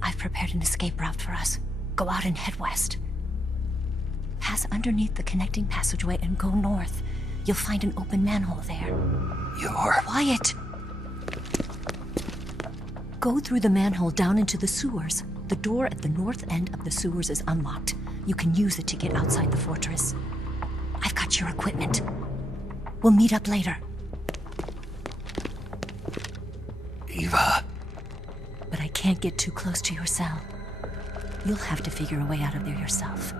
I've prepared an escape route for us. Go out and head west. Pass underneath the connecting passageway and go north. You'll find an open manhole there. You're... Quiet! Go through the manhole down into the sewers. The door at the north end of the sewers is unlocked. You can use it to get outside the fortress. I've got your equipment. We'll meet up later. Eva... But I can't get too close to your cell. You'll have to figure a way out of there yourself.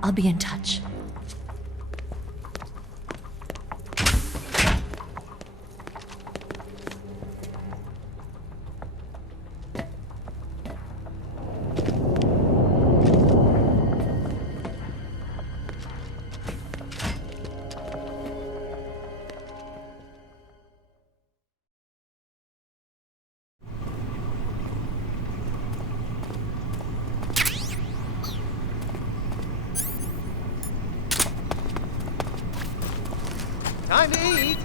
I'll be in touch. Time to eat!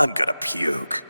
I'm gonna puke.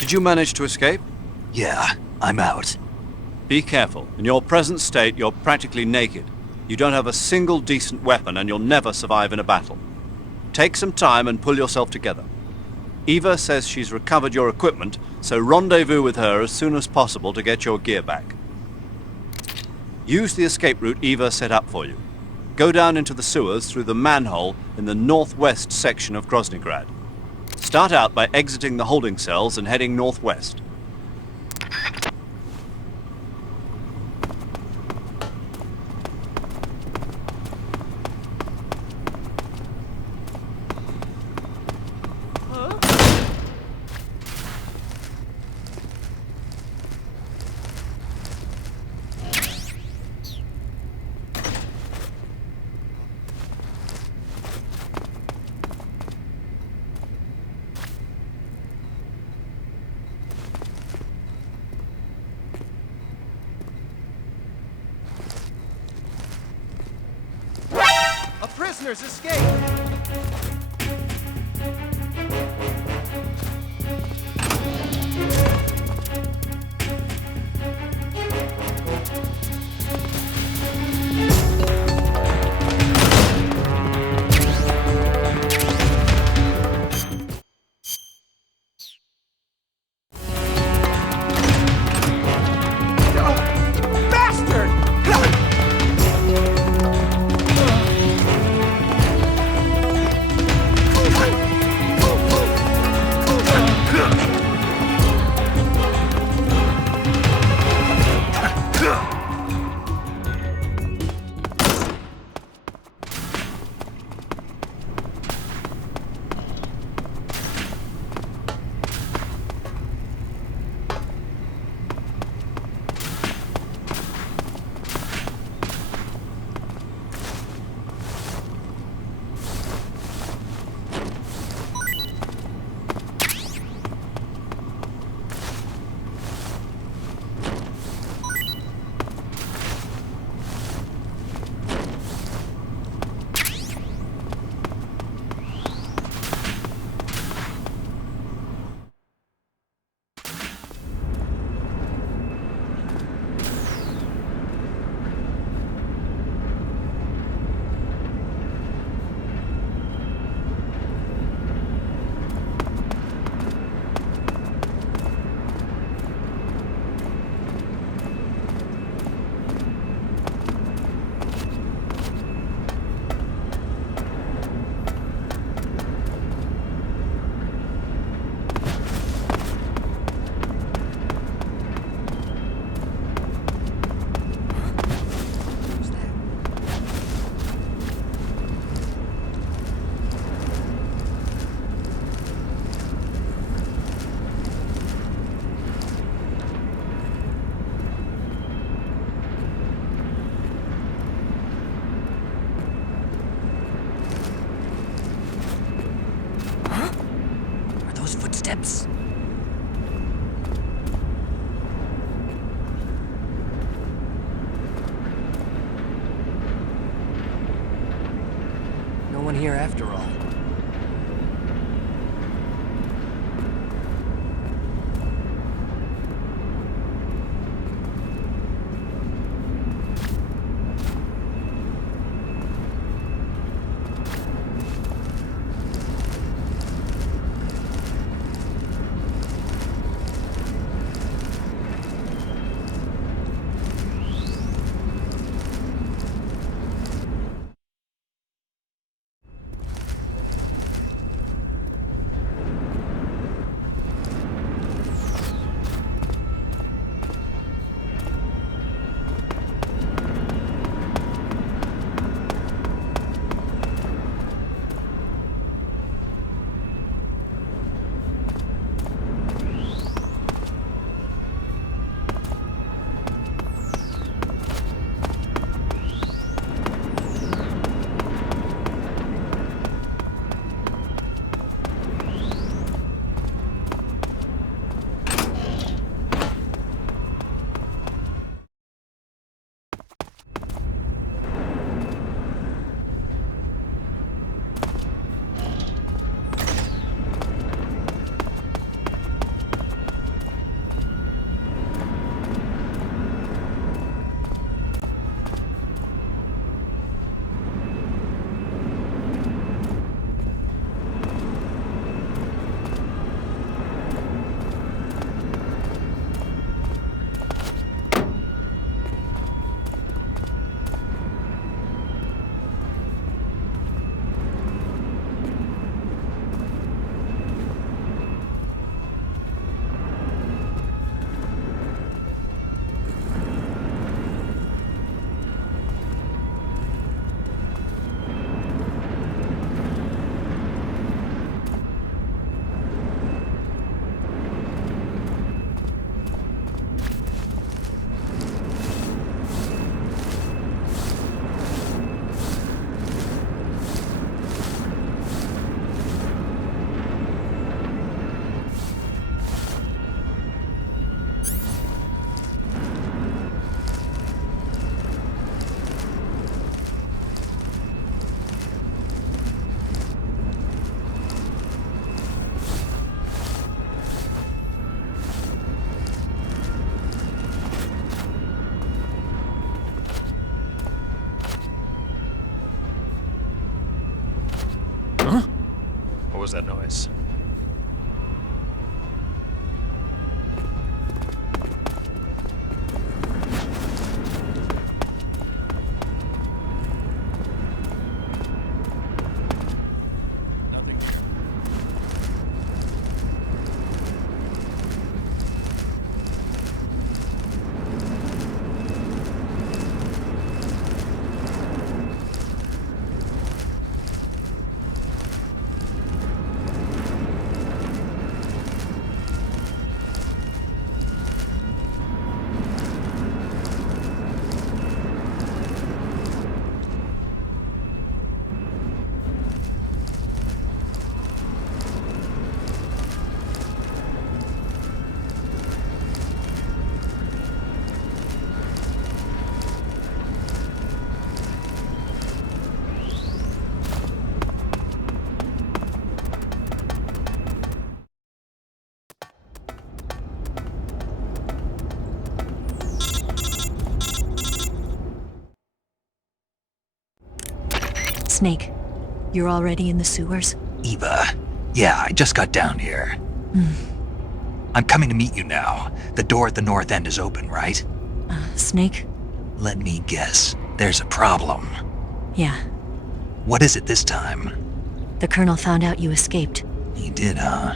Did you manage to escape? Yeah, I'm out. Be careful. In your present state, you're practically naked. You don't have a single decent weapon, and you'll never survive in a battle. Take some time and pull yourself together. Eva says she's recovered your equipment, so rendezvous with her as soon as possible to get your gear back. Use the escape route Eva set up for you. Go down into the sewers through the manhole in the northwest section of Groznygrad. Start out by exiting the holding cells and heading northwest. Prisoners escape! here after all. What was that noise? Nothing. Snake, you're already in the sewers? Eva. Yeah, I just got down here. I'm coming to meet you now. The door at the north end is open, right? Snake? Let me guess. There's a problem. Yeah. What is it this time? The Colonel found out you escaped. He did, huh?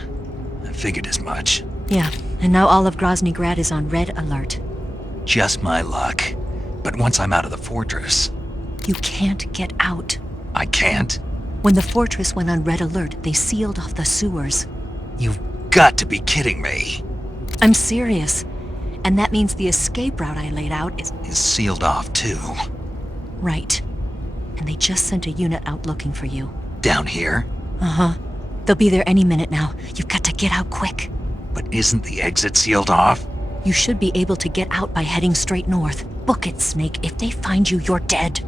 I figured as much. Yeah, and now all of Grozny Grad is on red alert. Just my luck. But once I'm out of the fortress... You can't get out. I can't? When the fortress went on red alert, they sealed off the sewers. You've got to be kidding me. I'm serious. And that means the escape route I laid out is sealed off, too. Right. And they just sent a unit out looking for you. Down here? Uh-huh. They'll be there any minute now. You've got to get out quick. But isn't the exit sealed off? You should be able to get out by heading straight north. Book it, Snake. If they find you, you're dead.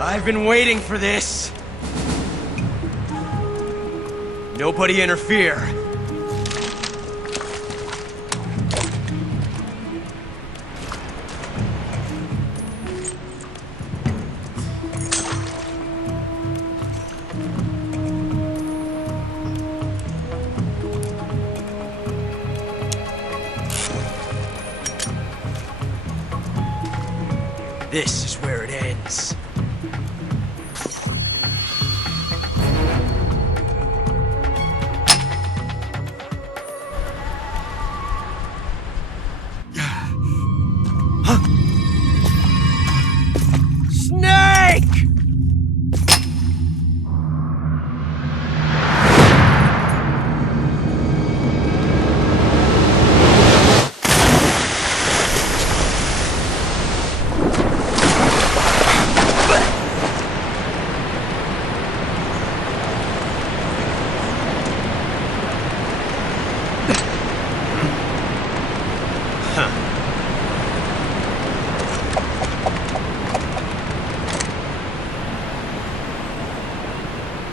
I've been waiting for this. Nobody interfere. This is where it ends. Snake!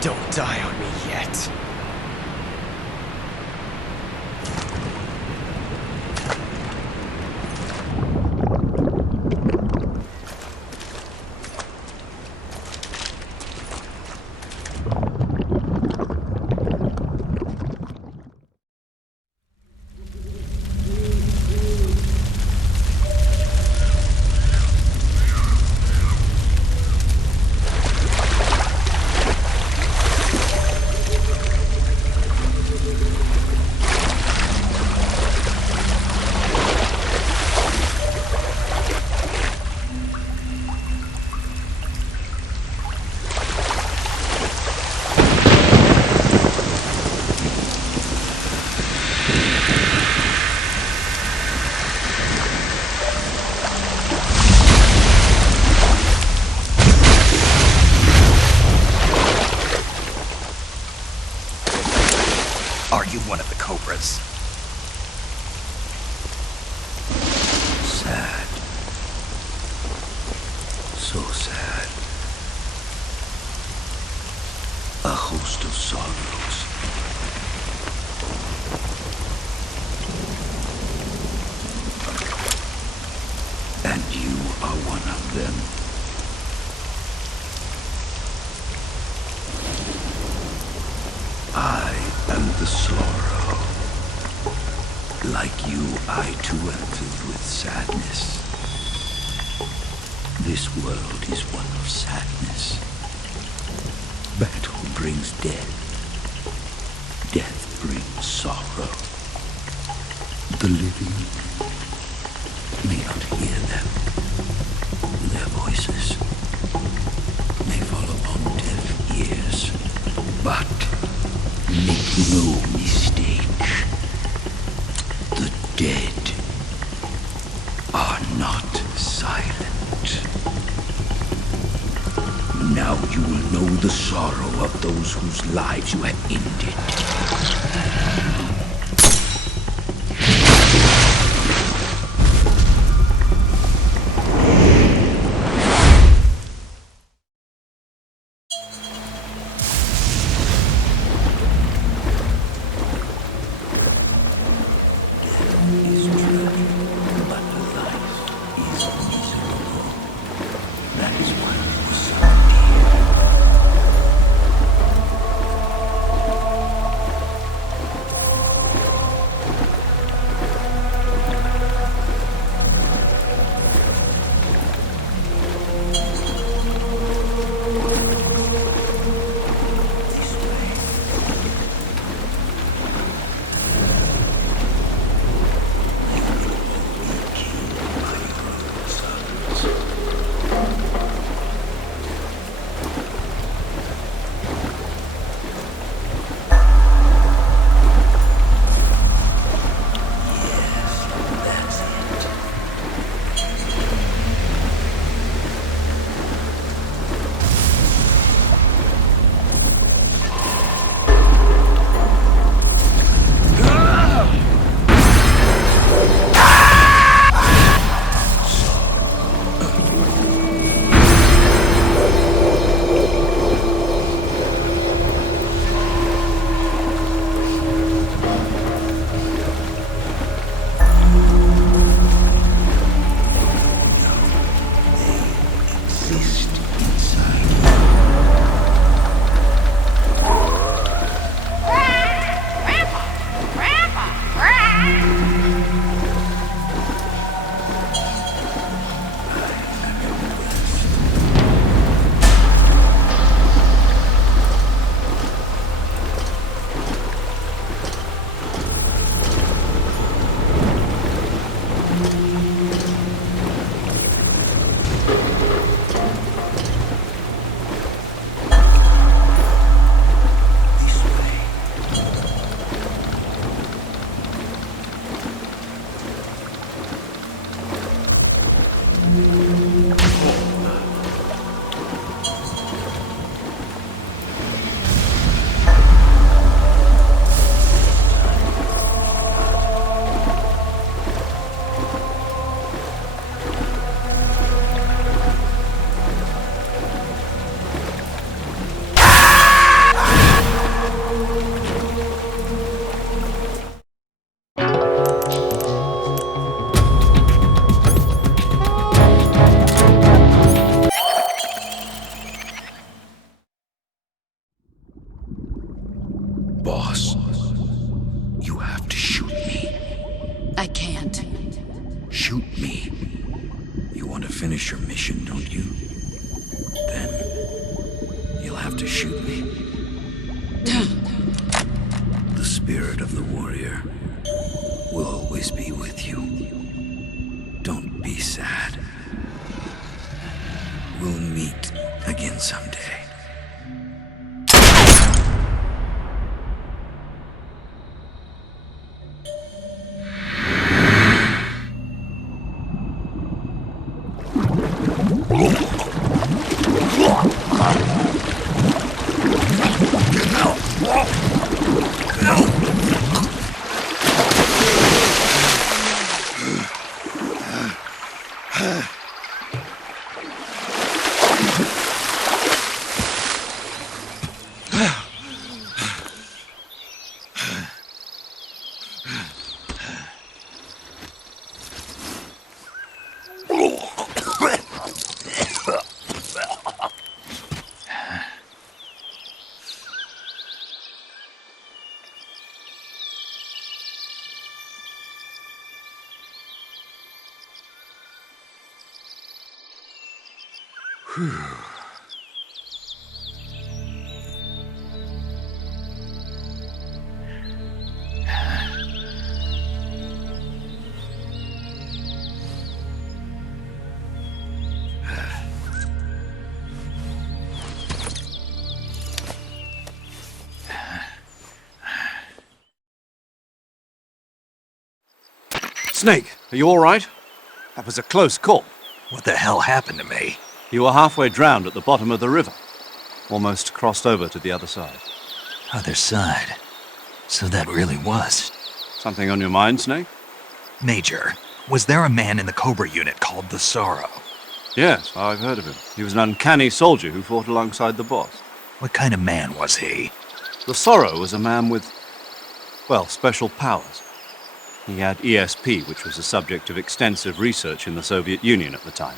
Don't die on me yet. Are you one of the Cobras? Sad. So sad. A host of sorrows. And you are one of them. I am the sorrow. Like you, I too am filled with sadness. This world is one of sadness. Battle brings death. Death brings sorrow. The living may not hear them. Their voices may fall upon deaf ears. But make no mistake, the dead are not silent. Now you will know the sorrow of those whose lives you have ended. Boss, you have to shoot me. I can't. Shoot me. You want to finish your mission, don't you? Then you'll have to shoot me. The spirit of the warrior will always be with you. Don't be sad. We'll meet again someday. Snake, are you all right? That was a close call. What the hell happened to me? You were halfway drowned at the bottom of the river. Almost crossed over to the other side. Other side. So that really was. Something on your mind, Snake? Major, was there a man in the Cobra unit called the Sorrow? Yes, I've heard of him. He was an uncanny soldier who fought alongside the boss. What kind of man was he? The Sorrow was a man with, well, special powers. He had ESP, which was the subject of extensive research in the Soviet Union at the time.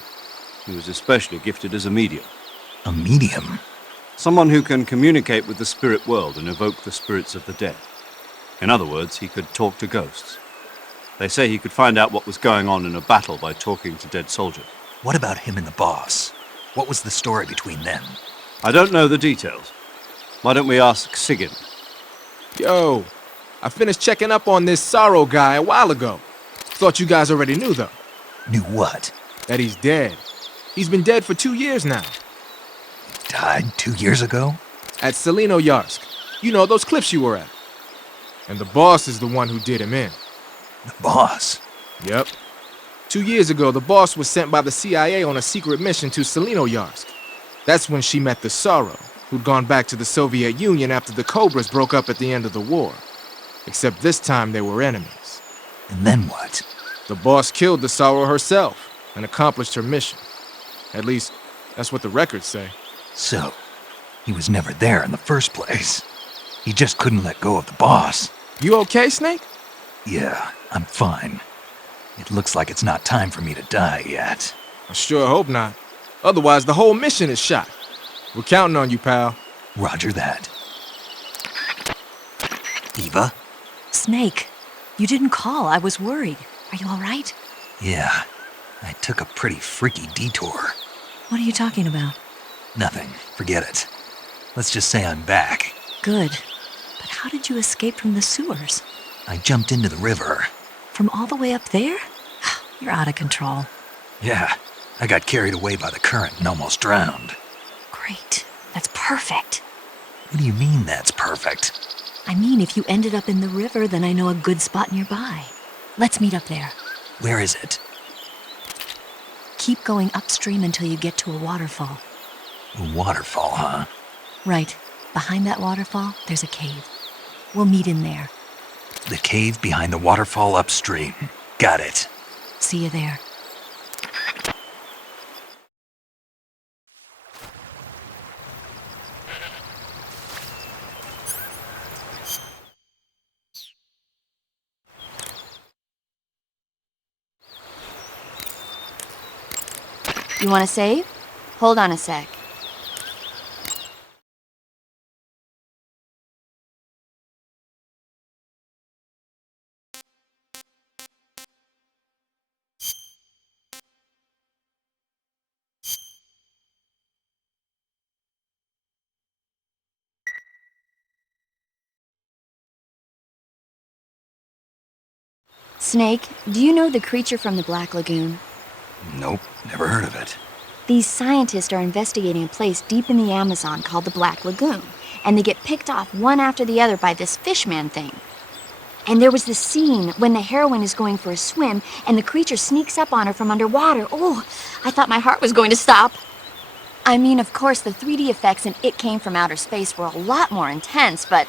He was especially gifted as a medium. A medium? Someone who can communicate with the spirit world and evoke the spirits of the dead. In other words, he could talk to ghosts. They say he could find out what was going on in a battle by talking to dead soldiers. What about him and the boss? What was the story between them? I don't know the details. Why don't we ask Sigyn? Yo, I finished checking up on this Sorrow guy a while ago. Thought you guys already knew, though. Knew what? That he's dead. He's been dead for 2 years now. Died 2 years ago? At Selino-Yarsk. You know, those cliffs you were at. And the boss is the one who did him in. The boss? Yep. 2 years ago, the boss was sent by the CIA on a secret mission to Selino-Yarsk. That's when she met the Sorrow, who'd gone back to the Soviet Union after the Cobras broke up at the end of the war. Except this time they were enemies. And then what? The boss killed the Sorrow herself and accomplished her mission. At least, that's what the records say. So, he was never there in the first place. He just couldn't let go of the boss. You okay, Snake? Yeah, I'm fine. It looks like it's not time for me to die yet. I sure hope not. Otherwise, the whole mission is shot. We're counting on you, pal. Roger that. Eva? Snake, you didn't call. I was worried. Are you all right? Yeah, I took a pretty freaky detour. What are you talking about? Nothing. Forget it. Let's just say I'm back. Good. But how did you escape from the sewers? I jumped into the river. From all the way up there? You're out of control. Yeah, I got carried away by the current and almost drowned. Great. That's perfect. What do you mean that's perfect? I mean, if you ended up in the river, then I know a good spot nearby. Let's meet up there. Where is it? Keep going upstream until you get to a waterfall. A waterfall, huh? Right. Behind that waterfall, there's a cave. We'll meet in there. The cave behind the waterfall upstream. Got it. See you there. You want to save? Hold on a sec. Snake, do you know the creature from the Black Lagoon? Nope, never heard of it. These scientists are investigating a place deep in the Amazon called the Black Lagoon, and they get picked off one after the other by this fishman thing. And there was this scene when the heroine is going for a swim, and the creature sneaks up on her from underwater. Oh, I thought my heart was going to stop. I mean, of course, the 3D effects in It Came from Outer Space were a lot more intense, but...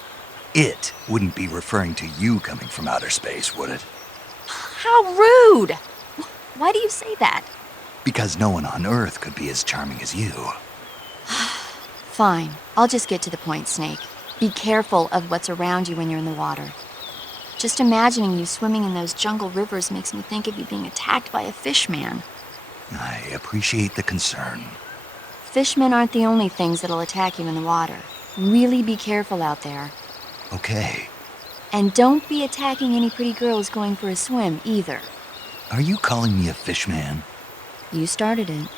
It wouldn't be referring to you coming from outer space, would it? How rude! Why do you say that? Because no one on Earth could be as charming as you. Fine. I'll just get to the point, Snake. Be careful of what's around you when you're in the water. Just imagining you swimming in those jungle rivers makes me think of you being attacked by a fishman. I appreciate the concern. Fishmen aren't the only things that'll attack you in the water. Really be careful out there. Okay. And don't be attacking any pretty girls going for a swim, either. Are you calling me a fishman? You started it.